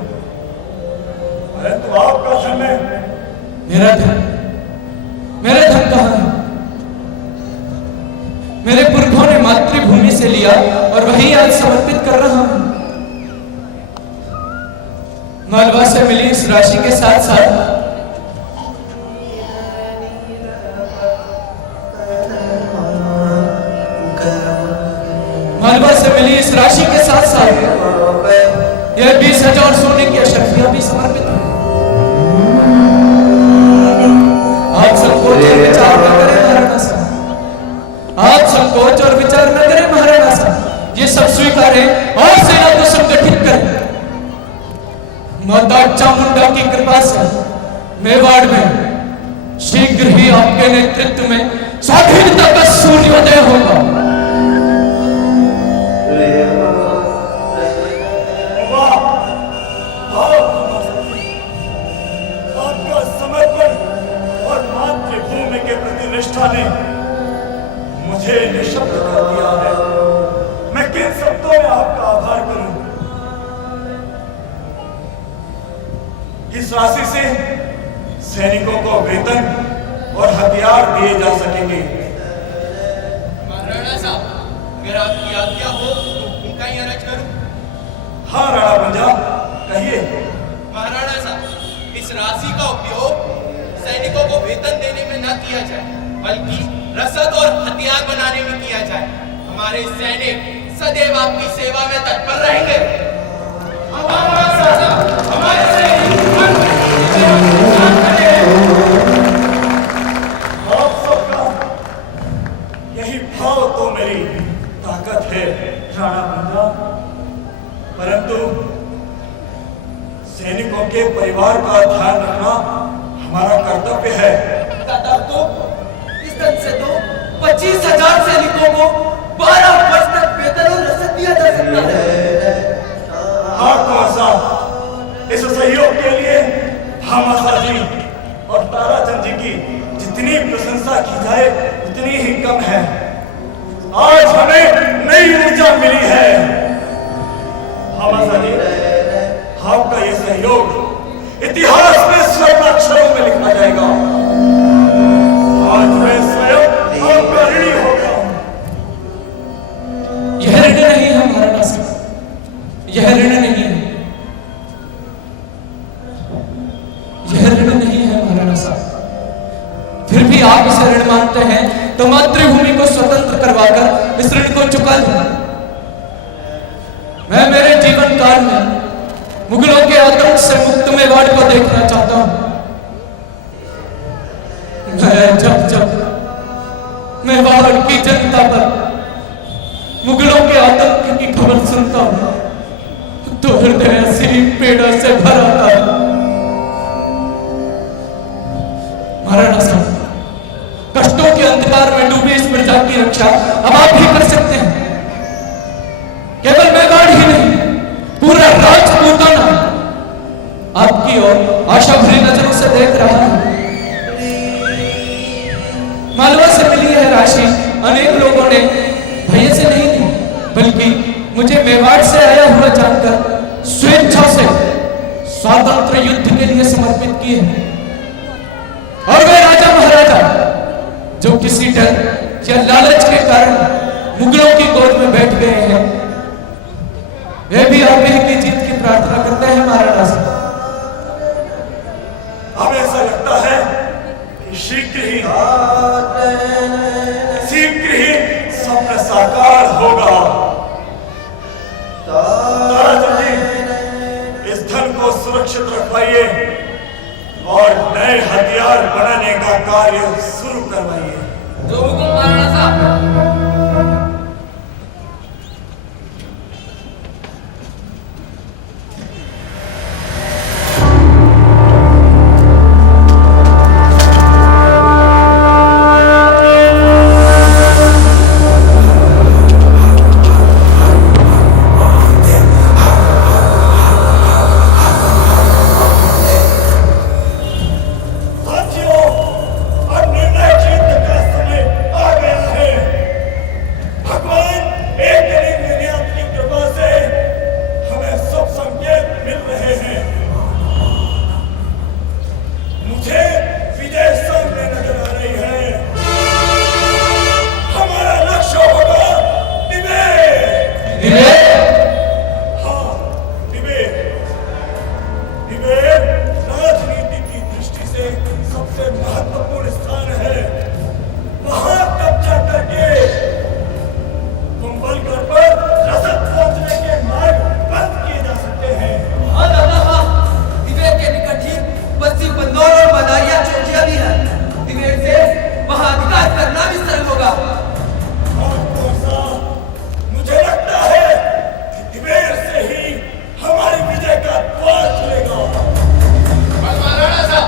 आपका धन है। मेरा धन कहाँ है? मेरे पुरखों ने मातृभूमि से लिया और वही आज समर्पित कर रहा हूं। मालवा से मिली इस राशि के साथ साथ मालवा से मिली इस राशि के साथ साथ यह 20,000 सोने की अशर्फियां भी समर्पित है। आप संकोच और विचार न करें महाराणा साहब, आप संकोच और विचार न करें महाराणा साहब, ये सब स्वीकारें और सेना को संगठित करें। माता चामुंडा की कृपा से मेवाड़ में शीघ्र ही आपके नेतृत्व में स्वाधीनता का सूर्योदय होगा। आपका समर्पण और मातृभूमि के प्रति निष्ठा ने मुझे निशब्द कर दिया है। मैं किन शब्दों में आपका आभार करूं? इस राशि से सैनिकों को वेतन और हथियार दिए जा सकेंगे। महाराणा साहब, अगर आपकी आज्ञा हो तो उनका ही अर्ज करूं? हाँ राणा पंजा, कहिए। महाराणा साहब, इस राशि का उपयोग सैनिकों को वेतन देने में न किया जाए, बल्कि रसद और हथियार बनाने में किया जाए। हमारे सैनिक सदैव आपकी सेवा में तत्पर रहेंगे। हमारे सैनिक आप सबका यही भाव तो मेरी ताकत है राणा पंजा। परंतु सैनिकों के परिवार का ध्यान रखना हमारा कर्तव्य है। दादा, तो इस ढंग से तो 25,000 सैनिकों को 12 वर्ष तक वेतन और रसद दिया जा सकता है। हाँ कुंवर साहब, इस सहयोग के लिए भामाशाह जी और ताराचंद जी की जितनी प्रशंसा की जाए उतनी ही कम है। आज हमें नई ऊर्जा मिली है। भामाशाह जी, आपका ये सहयोग इतिहास में स्वर्ण अक्षरों में लिखा जाएगा। आज मैं स्वयं आपका ऋणी हो गया हूं। यह ऋण नहीं है महाराणा साहब, यह ऋण नहीं है, यह ऋण नहीं है महाराणा साहब। फिर भी आप इसे ऋण मानते हैं तो मातृभूमि को स्वतंत्र करवाकर इस ऋण को चुका दूं। मैं मेरे जीवन काल में मुगलों के आतंक से मुक्त मेवाड़ को देखना चाहता हूं। मैं जब मेवाड़ की जनता पर मुगलों के आतंक की खबर सुनता हूं तो हृदय ऐसी पीड़ा से भर आता है। महाराणा साहब, कष्टों के अंधकार में डूबी इस प्रजा की रक्षा अब आप ही कर सकते हैं। केवल मेवाड़ ही नहीं, पूरा राजपूताना आपकी ओर आशा भरी नजरों से देख रहा है। मालवा से मिली है राशि अनेक लोगों ने भैया से नहीं दी, बल्कि मुझे मेवाड़ से आया हुआ जानकर स्वेच्छा से स्वातंत्र युद्ध के लिए समर्पित किए हैं। और वे राजा महाराजा जो किसी डर या लालच के कारण मुगलों की गोद में बैठ गए हैं, वे भी आप ही की जीत की प्रार्थना करते हैं महाराणा साहब। हमें ऐसा लगता है कि शीघ्र ही स्वप्न साकार होगा। ताराचंद जी, इस धन को सुरक्षित रखवाइए और नए हथियार बनाने का कार्य शुरू करवाइए। जो हुकुम महाराणा साहब। साथियों, अब निर्णय जीतने का समय आ गया है। भगवान एक गरीब की कृपा से हमें सब संकेत मिल रहे हैं। मुझे विजय सामने नजर आ रही है। हमारा लक्ष्य होगा टिबेट। हाँ, टिबेट राजनीति की दृष्टि से सबसे महत्वपूर्ण स्थान है। वहां कब्जा करके कुंभलगढ़ पर रसद पहुंचने के मार्ग बंद किए जा सकते हैं। हाँ दादा, हाँ, टिबेट के निकट ही पश्चिम बंदौर और मदारिया चौकियां भी है। टिबेट से वहां अधिकार करना भी सरल होगा। मुझे लगता है कि टिबेट से ही हमारी विजय का द्वार खुलेगा। महाराणा साहब,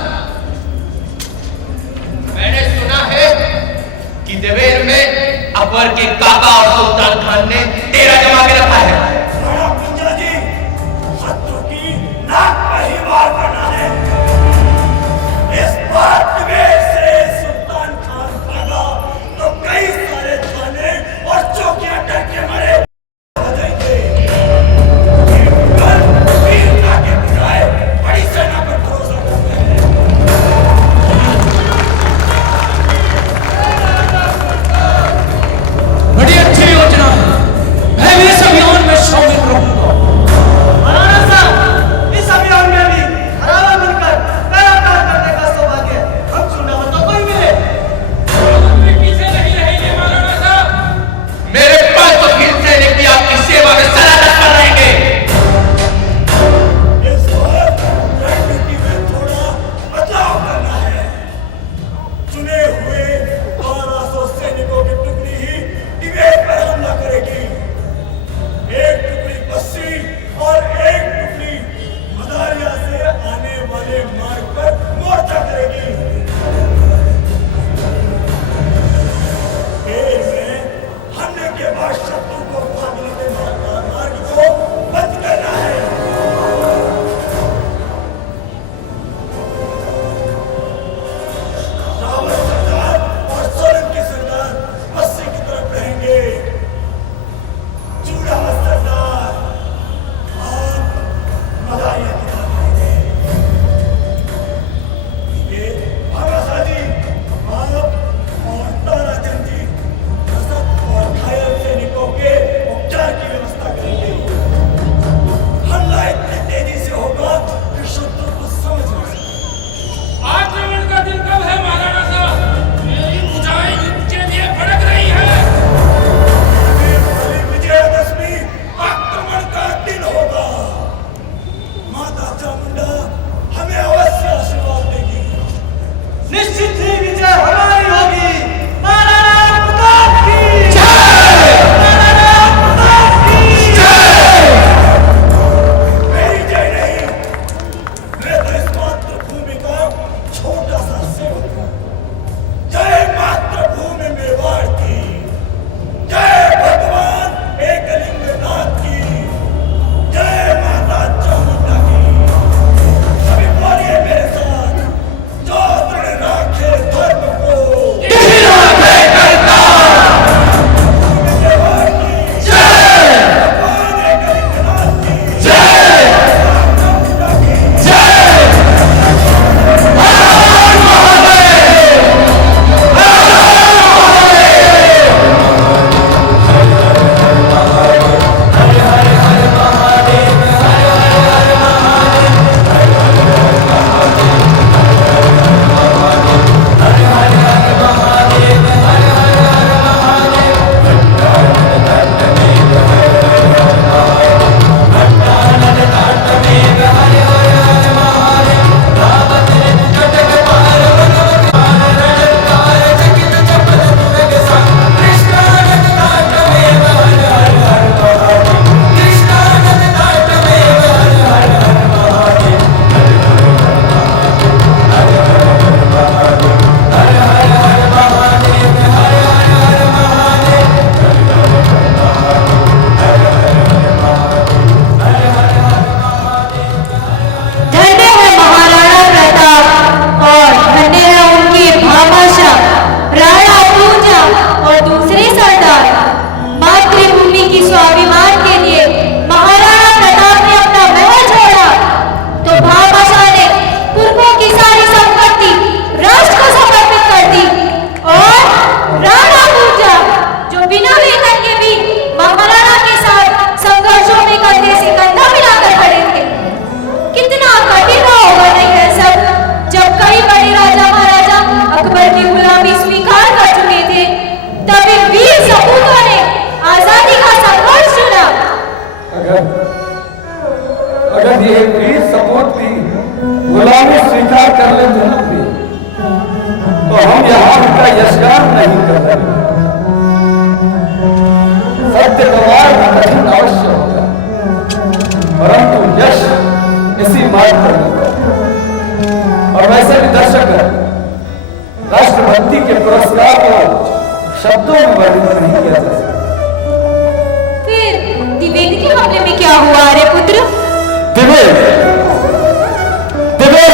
स्वीकार कर लेते ना प्रिय, तो हम यहाँ उनका यशगान नहीं कर रहे। सत्य का मार्ग कठिन अवश्य होगा, परंतु यश इसी मार्ग पर होगा। और वैसे भी दर्शक राष्ट्रभक्ति के पुरस्कार को शब्दों में वर्णित नहीं किया जा सकता। फिर द्विवेद के मामले में क्या हुआ रे पुत्र? द्विवेद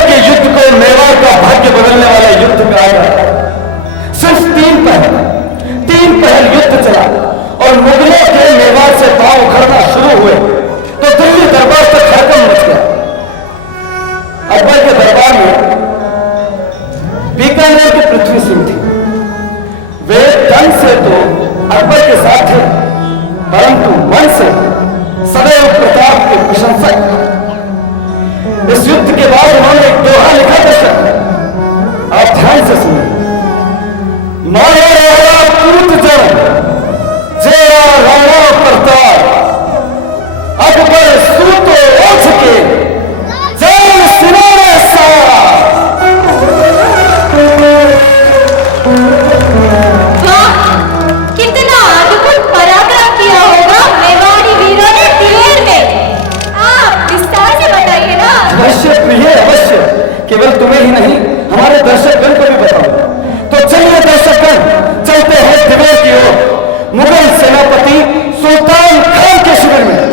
के युद्ध को मेवाड़ का भाग्य बदलने वाला युद्ध कहा जाता है। सिर्फ 3 पहर युद्ध चला और मुगलों के मेवाड़ से पांव उखड़ना शुरू हुए तो दिल्ली दरबार तक खड़कम मच गया। अकबर के दरबार में बीकानेर की पृथ्वी सिंह थी। वे तन से तो अकबर के साथ थे, परंतु मन से सदैव प्रताप के प्रशंसक। इस युद्ध के बाद उन्होंने एक दोहा लिखा दर्शक, आप ध्यान से सुनिए। माया राणा पूत जन जेरा राणा प्रताप, अकबर सूतो ओछ के जैन सिनारे सारा। वाह, कितना अद्भुत पराक्रम किया होगा मेवाड़ी वीरों ने दिलेर में। आप विस्तार से बताइए ना। अवश्य प्रिय, अवश्य। केवल तुम्हें ही नहीं, हमारे दर्शकगण को भी बताओ। तो चलिए दर्शकगण, चलते हैं दिल्ली की ओर, मुगल सेनापति सुल्तान खान के शिविर में।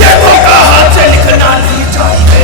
ये मौका हाथ से निकलना नहीं चाहिए।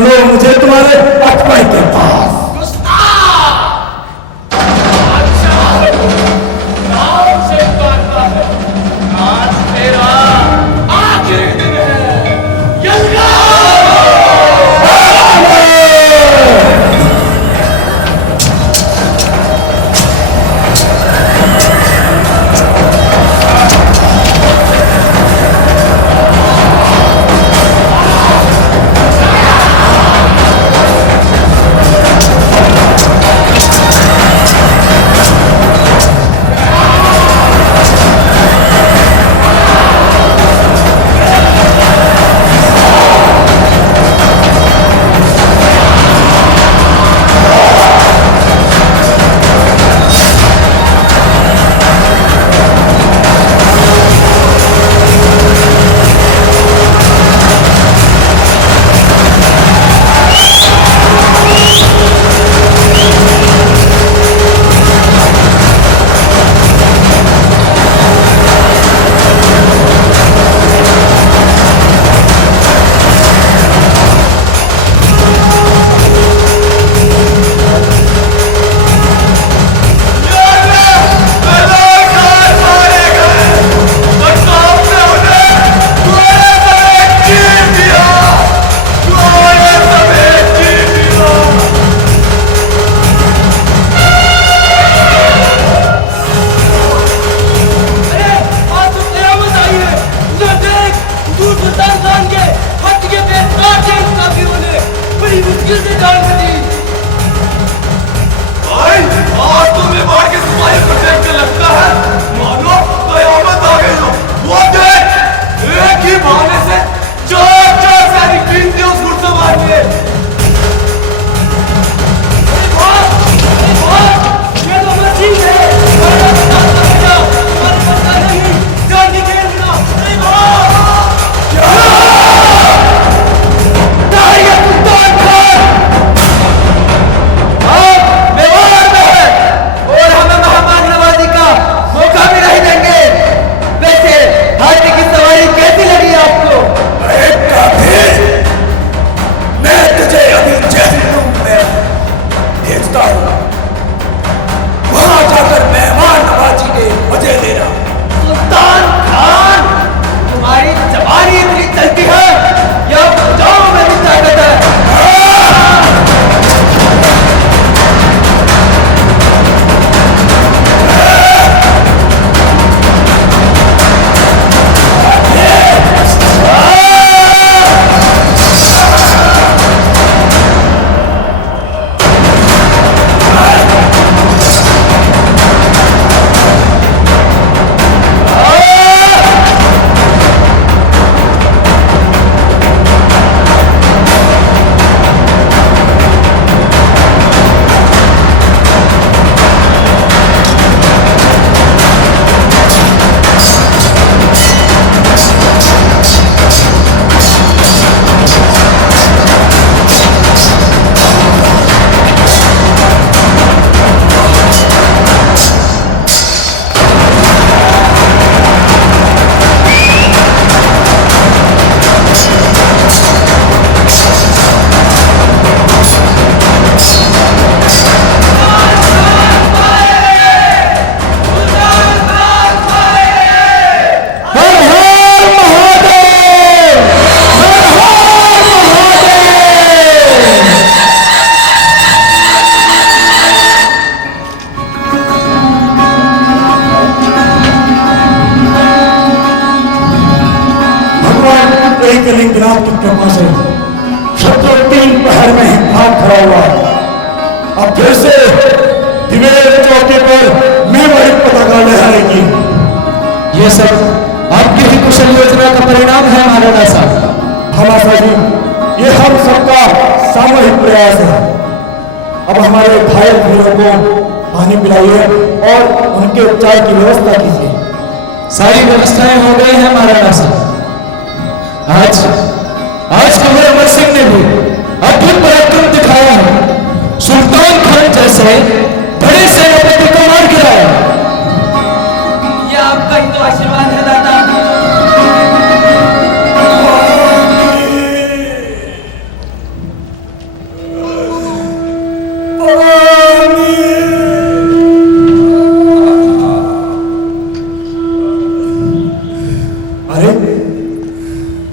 चलो मुझे तुम्हारे अकबर के पास। नाम से काटता है, आज तेरा आखिरी दिन है। यलगा! कलिंगनाथ की कृपा से शत्रु 3 पहर में ही भाग खड़ा हुआ। अब फिर से दिवेर चौके पर मेवाड़ी पताका लहराएगी। ये सब आपकी ही कुशल योजना का परिणाम है महाराणा साहब। हमारा जी, ये हम सबका सामूहिक प्रयास है। अब हमारे घायल वीरों को पानी पिलाइए और उनके उपचार की व्यवस्था कीजिए। सारी व्यवस्थाएं हो गई हैं महाराणा साहब। आज कुंवर अमर सिंह ने भी अद्भुत पराक्रम दिखाया है। सुल्तान खान जैसे बड़े सेनापति को मार गिराया। ये आपका ही तो आशीर्वाद है दादा।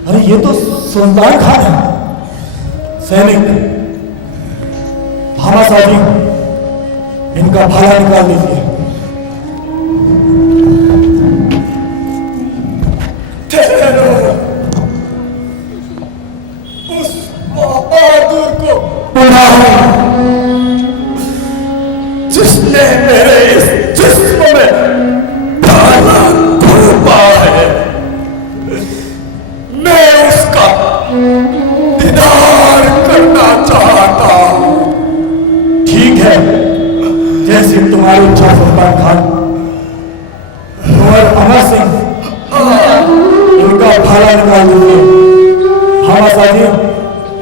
अरे ये तो सुल्तान खान है। सैनिक भामाशाह जी, इनका भाला निकाल दीजिए। उस बहादुर को बुलाओ जिसने मेरे इस जिस्म में भाला घोंपा है। मैं उसका दीदार करना चाहता हूं। ठीक है, जैसी तुम्हारी इच्छा सुल्तान खान। कुंवर अमर सिंह, इनका भाला निकाल दीजिए। भामाशाह जी,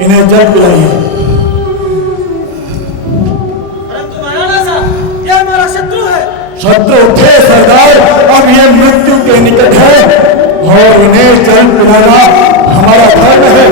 इन्हें जल्द बुलाइए। परंतु महाराणा साहब, यह हमारा शत्रु है। शत्रु थे सरदार, अब ये मृत्यु के निकट है और इन्हें जल्द बुलाना हमारा धर्म है।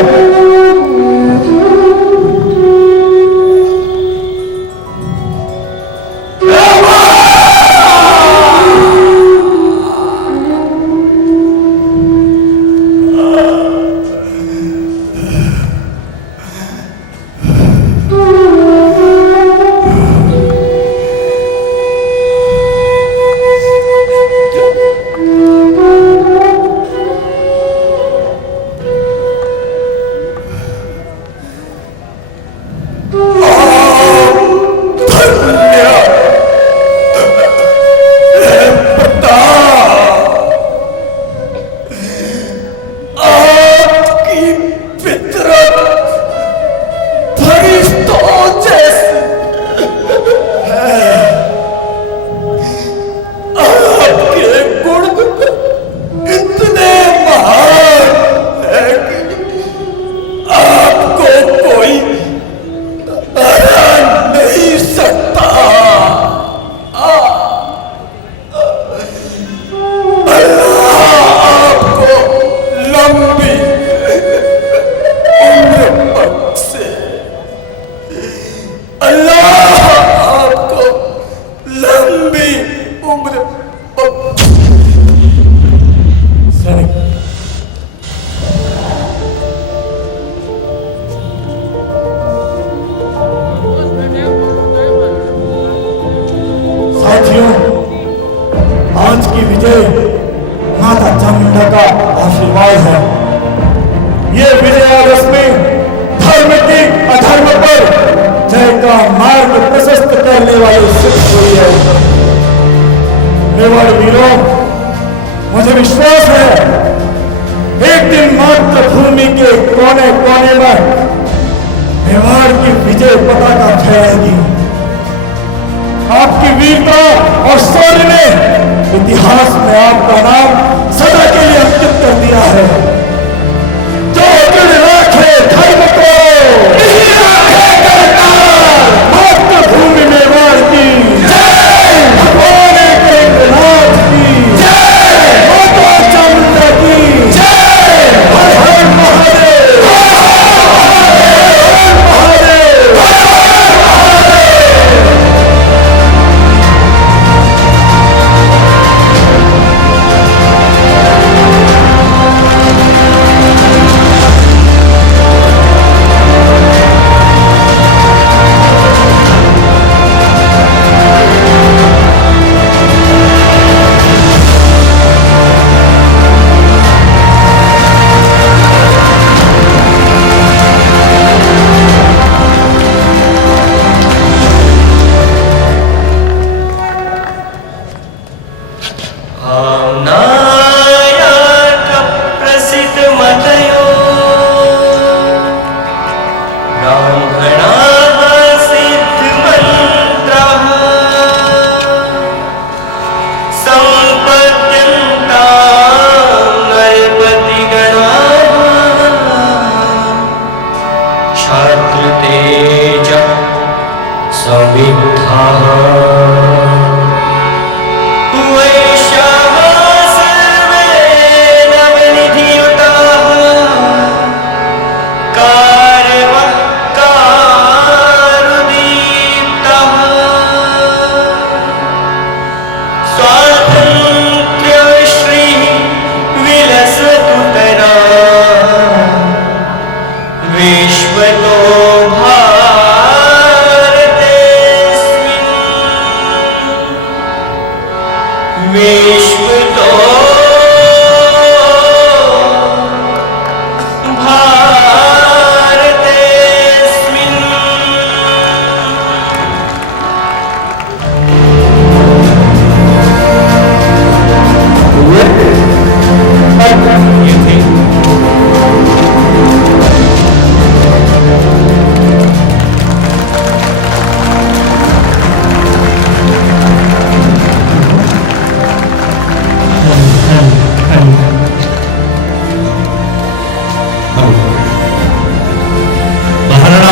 आज की विजय माता चामुंडा का आशीर्वाद है। ये विजयादशमी धर्म की अधर्म पर जय का मार्ग प्रशस्त करने वाली सिद्ध हुई है। मेवाड़ वीरों, मुझे विश्वास है एक दिन मातृभूमि के कोने कोने में मेवाड़ की विजय पताका फहराएगी। आपकी वीरता और शौर्य ने इतिहास में आपका नाम सदा के लिए अंकित कर दिया है। जो दृढ़ रखे धर्म को, मातृभूमि मेवाड़ की जय, भगवान एकनाथ की जय, माता चामुंडा की जय, हर हर महादेव, हर महादेव।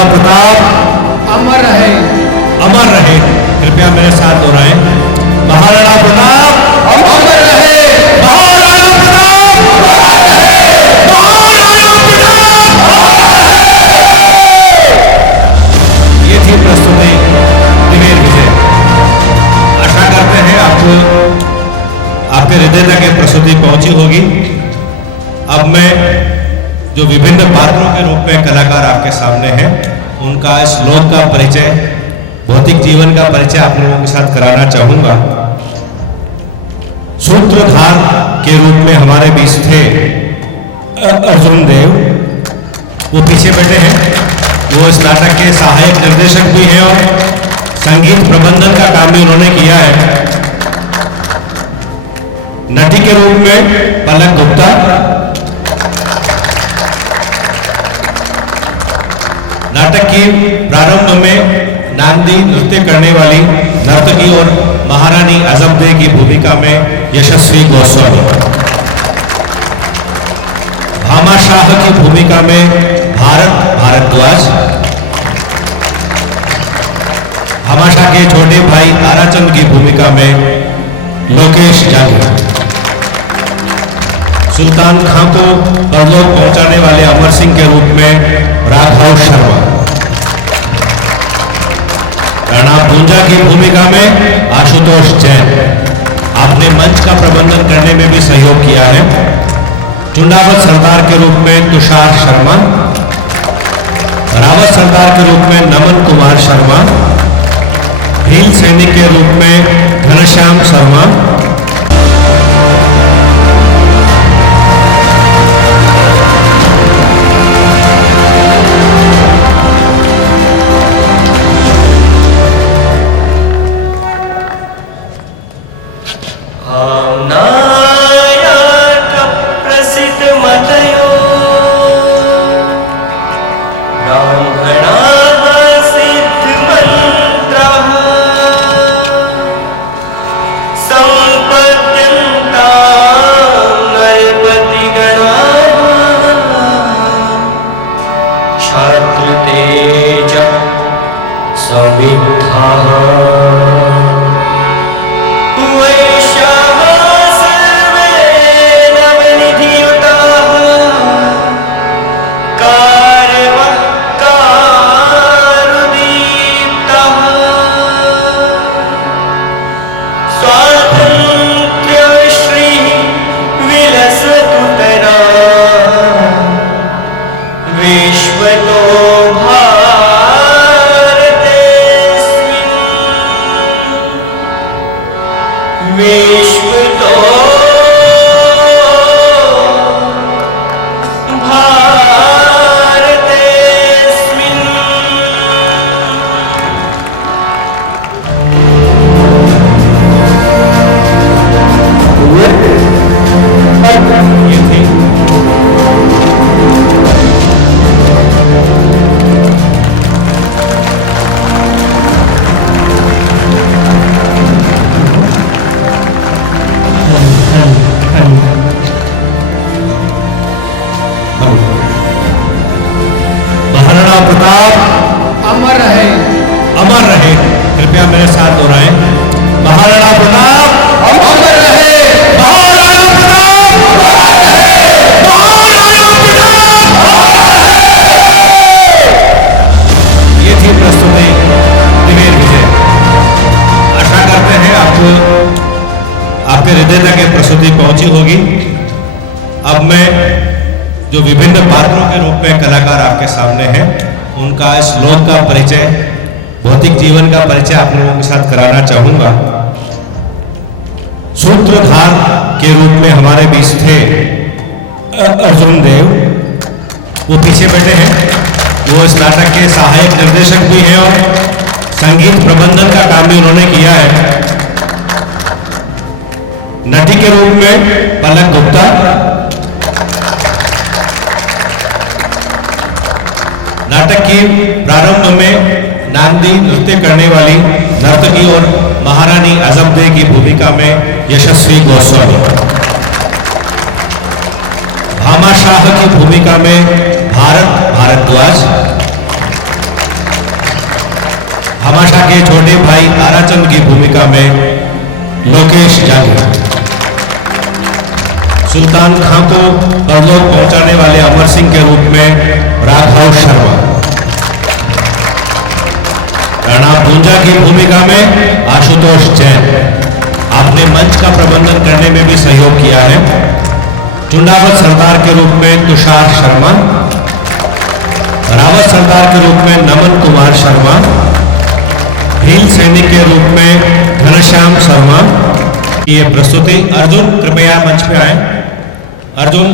महाराणा प्रताप अमर रहे। अमर रहे। कृपया मेरे साथ दोहराएं, महाराणा प्रताप अमर रहे, महाराणा प्रताप अमर रहे, महाराणा प्रताप अमर रहे। ये थी प्रस्तुति दिव्य विजय। आशा करते हैं आपके हृदय तक ये प्रस्तुति पहुंची होगी। अब मैं जो विभिन्न पात्रों के रूप में कलाकार आपके सामने हैं, उनका इस लोक का परिचय, भौतिक जीवन का परिचय आप लोगों के साथ कराना चाहूंगा। सूत्रधार के रूप में हमारे बीच थे अर्जुन देव, वो पीछे बैठे हैं। वो इस नाटक के सहायक निर्देशक भी हैं और संगीत प्रबंधन का काम भी उन्होंने किया है। नटी के रूप में पलक गुप्ता, नाटक की प्रारंभ में नांदी नृत्य करने वाली नर्तकी और महारानी आजमदेह की भूमिका में यशस्वी गोस्वामी, भामा शाह की भूमिका में भारत भारद्वाज, भामा शाह के छोटे भाई ताराचंद की भूमिका में लोकेश जागीर, सुल्तान खां को परलोक पहुंचाने वाले अमर सिंह के रूप में राघव शर्मा, राणा पूंजा की भूमिका में आशुतोष जैन। आपने मंच का प्रबंधन करने में भी सहयोग किया है। चुंडावत सरदार के रूप में तुषार शर्मा, रावत सरदार के रूप में नमन कुमार शर्मा, भील सैनिक के रूप में घनश्याम शर्मा, पहुंची होगी। अब मैं जो विभिन्न पात्रों के रूप में कलाकार आपके सामने हैं, उनका इस लोक का परिचय, भौतिक जीवन का परिचय आप लोगों के साथ कराना चाहूंगा। सूत्रधार के रूप में हमारे बीच थे अर्जुन देव, वो पीछे बैठे हैं। वो इस नाटक के सहायक निर्देशक भी हैं और संगीत प्रबंधन का काम भी उन्होंने किया है। नटी के रूप में पलक गुप्ता, नाटक की प्रारंभ में नांदी नृत्य करने वाली नर्तकी और महारानी आजमदेह की भूमिका में यशस्वी गोस्वामी, भामा शाह की भूमिका में भारत भारद्वाज, भामाशाह के छोटे भाई ताराचंद की भूमिका में लोकेश जानी, सुल्तान खां को परलोक पहुंचाने वाले अमर सिंह के रूप में राघव शर्मा, राणा पूंजा की भूमिका में आशुतोष जैन। आपने मंच का प्रबंधन करने में भी सहयोग किया है। चुंडावत सरदार के रूप में तुषार शर्मा, रावत सरदार के रूप में नमन कुमार शर्मा, भील सैनिक के रूप में घनश्याम शर्मा। ये प्रस्तुति अर्जुन कृपया मंच पे आए। अर्जुन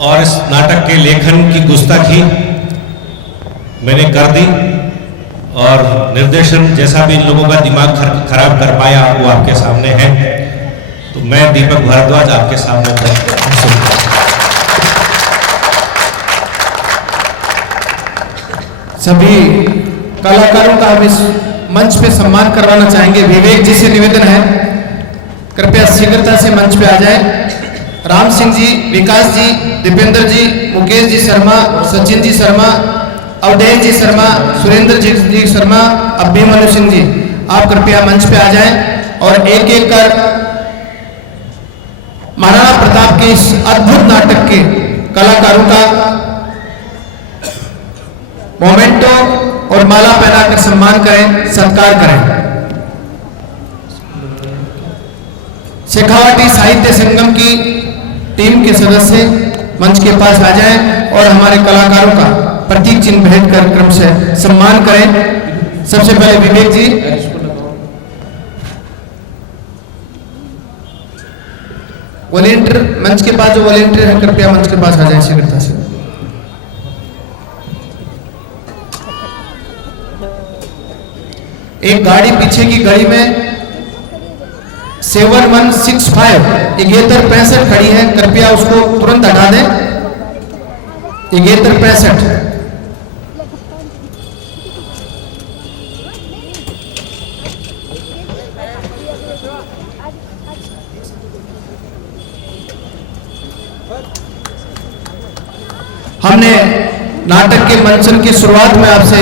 और इस नाटक के लेखन की गुस्ताखी मैंने कर दी और निर्देशन जैसा भी इन लोगों का दिमाग खराब कर पाया वो आपके सामने है। तो मैं दीपक भारद्वाज आपके सामने सभी कलाकारों का हम इस मंच पे सम्मान करवाना चाहेंगे। विवेक जी से निवेदन है कृपया शीघ्रता से मंच पे आ जाए। राम सिंह जी, विकास जी, दीपेंद्र जी, मुकेश जी शर्मा, सचिन जी शर्मा, अवधेश जी शर्मा, सुरेंद्र जी शर्मा, अभिमन्यु सिंह जी, आप कृपया मंच पे आ जाएं और एक एक कर महाराणा प्रताप के इस अद्भुत नाटक के कलाकारों का मोमेंटो और माला पहनाकर सम्मान करें, सत्कार करें। शेखावाटी साहित्य संगम की टीम के सदस्य मंच के पास आ जाएं और हमारे कलाकारों का प्रतीक चिन्ह भेंट कर क्रम से सम्मान करें। सबसे पहले विवेक जी, वॉलेंटियर मंच के पास जो वॉलेंटियर है कृपया मंच के पास आ जाए शीघ्रता से। एक गाड़ी पीछे की गाड़ी में 7165 7165 खड़ी है, कृपया उसको तुरंत हटा दें। 7165 हमने नाटक के मंचन की शुरुआत में आपसे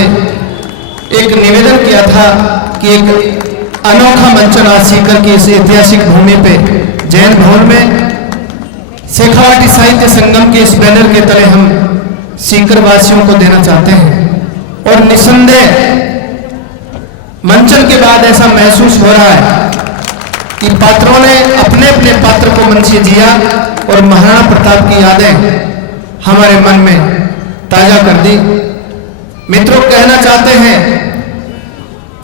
एक निवेदन किया था कि एक अनोखा मंचन आज सीकर की इस ऐतिहासिक भूमि पे जैन भवन में शेखावाटी साहित्य संगम के इस बैनर के तले हम सीकर वासियों को देना चाहते हैं। और निसंदेह मंचन के बाद ऐसा महसूस हो रहा है कि पात्रों ने अपने अपने पात्र को मन से जिया और महाराणा प्रताप की यादें हमारे मन में ताजा कर दी। मित्रों, कहना चाहते हैं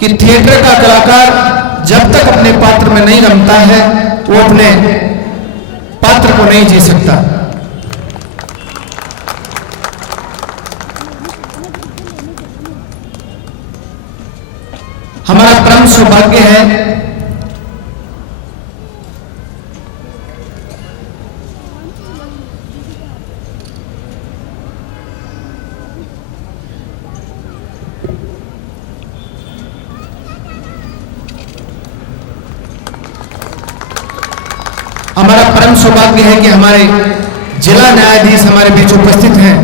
कि थिएटर का कलाकार जब तक अपने पात्र में नहीं रमता है वो अपने पात्र को नहीं जी सकता। हमारा परम सौभाग्य है कि हमारे जिला न्यायाधीश हमारे बीच उपस्थित हैं।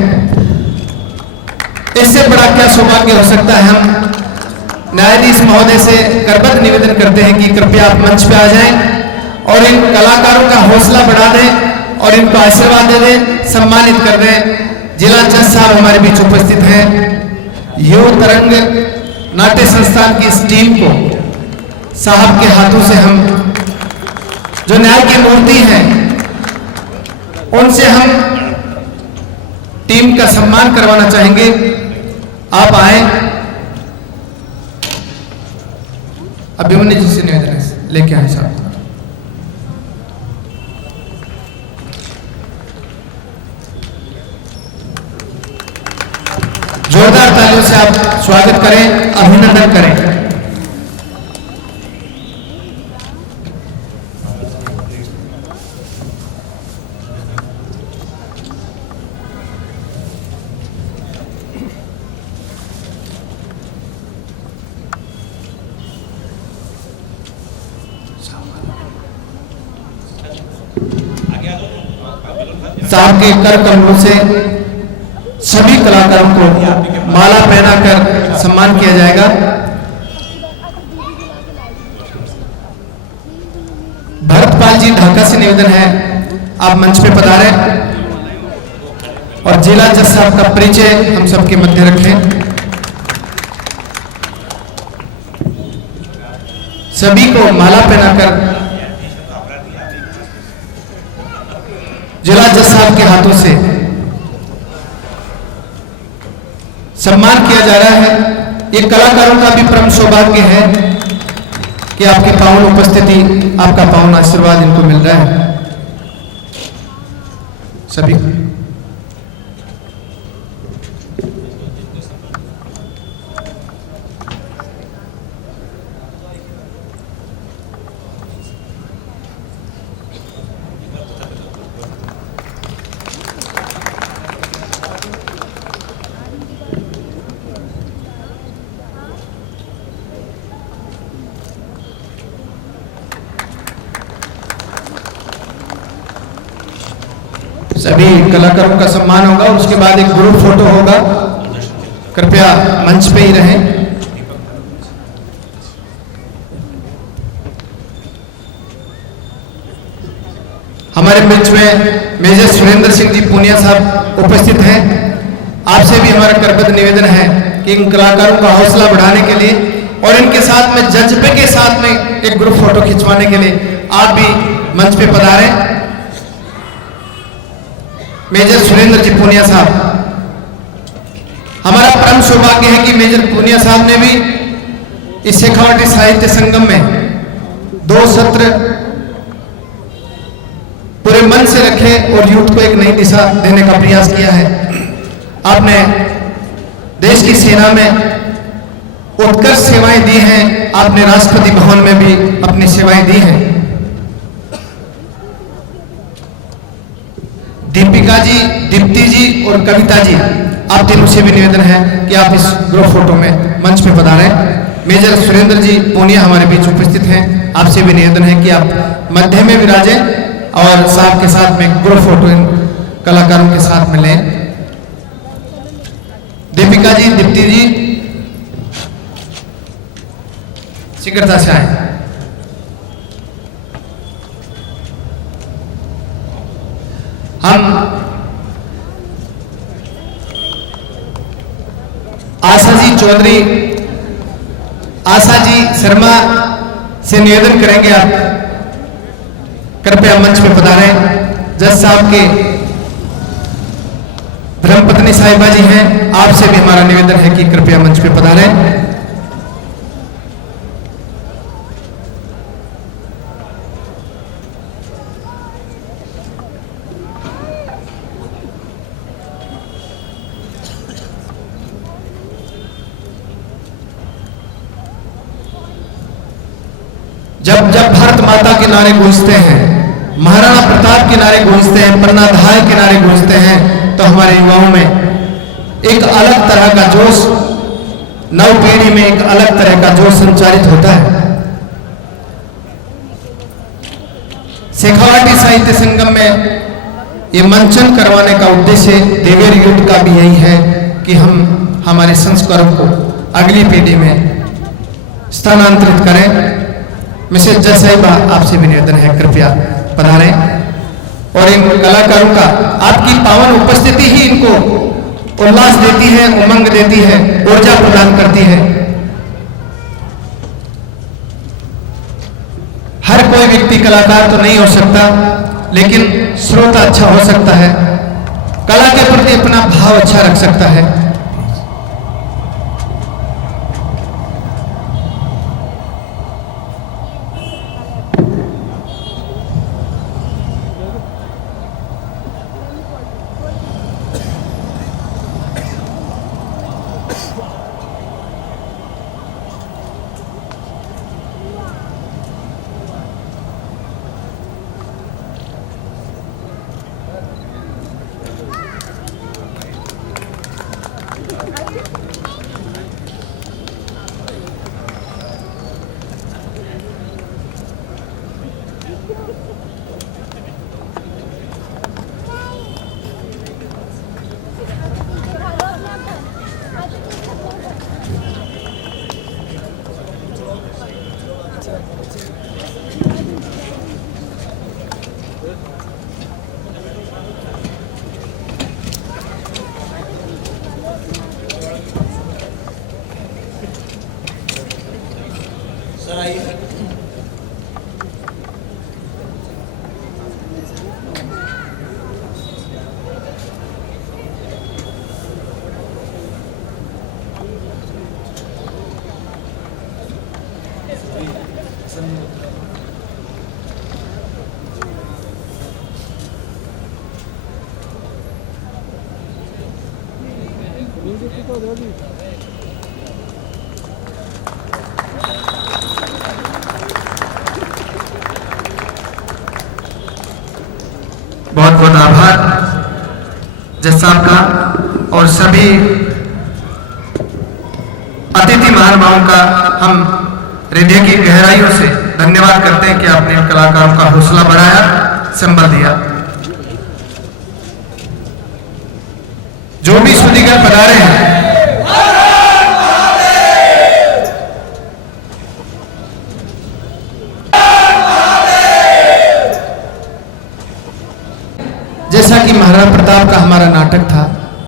इससे बड़ा क्या सौभाग्य हो सकता है। हम न्यायाधीश महोदय से करबद्ध निवेदन करते हैं कि कृपया आप मंच पे आ जाएं और इन कलाकारों का हौसला बढ़ा दें और इनको आशीर्वाद दे दें, सम्मानित कर दें। जिला जज साहब हमारे बीच उपस्थित हैं। युव तरंग नाट्य संस्थान की इस टीम को साहब के हाथों से हम जो न्याय की मूर्ति हैं उनसे हम टीम का सम्मान करवाना चाहेंगे। आप आए। अभिमन्यु जी से निवेदन है, लेके आए साहब। जोरदार तालियों से आप स्वागत करें, अभिनंदन करें। साहब के कर कमलों से सभी कलाकारों को माला पहनाकर सम्मान किया जाएगा। भरतपाल जी ढाका से निवेदन है, आप मंच पे पधारें और जिला जज साहब का परिचय हम सबके मध्य रखें। सभी को माला पहनाकर जिला जज साहब के हाथों से सम्मान किया जा रहा है। ये कलाकारों का भी परम सौभाग्य है कि आपकी पावन उपस्थिति, आपका पावन आशीर्वाद इनको मिल रहा है सभी को। सभी कलाकारों का सम्मान होगा, उसके बाद एक ग्रुप फोटो होगा। कृपया मंच पे ही रहें। हमारे मंच में मेजर सुरेंद्र सिंह जी पूनिया साहब उपस्थित हैं। आपसे भी हमारा करबद्ध निवेदन है कि इन कलाकारों का हौसला बढ़ाने के लिए और इनके साथ में जज्बे के साथ में एक ग्रुप फोटो खिंचवाने के लिए आप भी मंच पे पधारें। मेजर सुरेंद्र जी पूनिया साहब, हमारा परम सौभाग्य है कि मेजर पूनिया साहब ने भी इस शेखावाटी साहित्य संगम में 2 सत्र पूरे मन से रखे और यूथ को एक नई दिशा देने का प्रयास किया है। आपने देश की सेना में उत्कृष्ट सेवाएं दी हैं, आपने राष्ट्रपति भवन में भी अपनी सेवाएं दी हैं। दीपिका जी, दीप्ति जी और कविता जी, आप तीनों से भी निवेदन है कि आप इस ग्रुप फोटो में मंच पे पधारें। मेजर सुरेंद्र जी पूनिया हमारे बीच उपस्थित हैं, आपसे भी निवेदन है कि आप मध्य में विराजें और साहब के साथ में ग्रुप फोटो इन कलाकारों के साथ में लें। दीपिका जी, दीप्ति जी शीघ्रता से आए। हम आशा जी चौधरी, आशा जी शर्मा से निवेदन करेंगे आप कृपया मंच पे पधारें। जज साहब के धर्मपत्नी साहिबा जी हैं, आपसे भी हमारा निवेदन है कि कृपया मंच पे पधारें। जब जब भारत माता के नारे गूंजते हैं, महाराणा प्रताप के नारे गूंजते हैं, पन्नाधाय के नारे गूंजते हैं, तो हमारे युवाओं में एक अलग तरह का जोश, नव पीढ़ी में एक अलग तरह का जोश संचारित होता है। शेखावाटी साहित्य संगम में ये मंचन करवाने का उद्देश्य देवेर युद्ध का भी यही है कि हम हमारे संस्कारों को अगली पीढ़ी में स्थानांतरित करें। मिसेज जज साहिबा, आपसे भी निवेदन है कृपया पधारें और इन कलाकारों का आपकी पावन उपस्थिति ही इनको उल्लास देती है, उमंग देती है, ऊर्जा प्रदान करती है। हर कोई व्यक्ति कलाकार तो नहीं हो सकता, लेकिन श्रोता अच्छा हो सकता है, कला के प्रति अपना भाव अच्छा रख सकता है। बहुत बहुत आभार जज साहब का और सभी अतिथि महानुभावों का हम हृदय की गहराइयों से धन्यवाद करते हैं कि आपने कलाकारों का हौसला बढ़ाया, संबल दिया। जो भी सुधीगण पधारे हैं जैसा कि महाराणा प्रताप का हमारा नाटक था,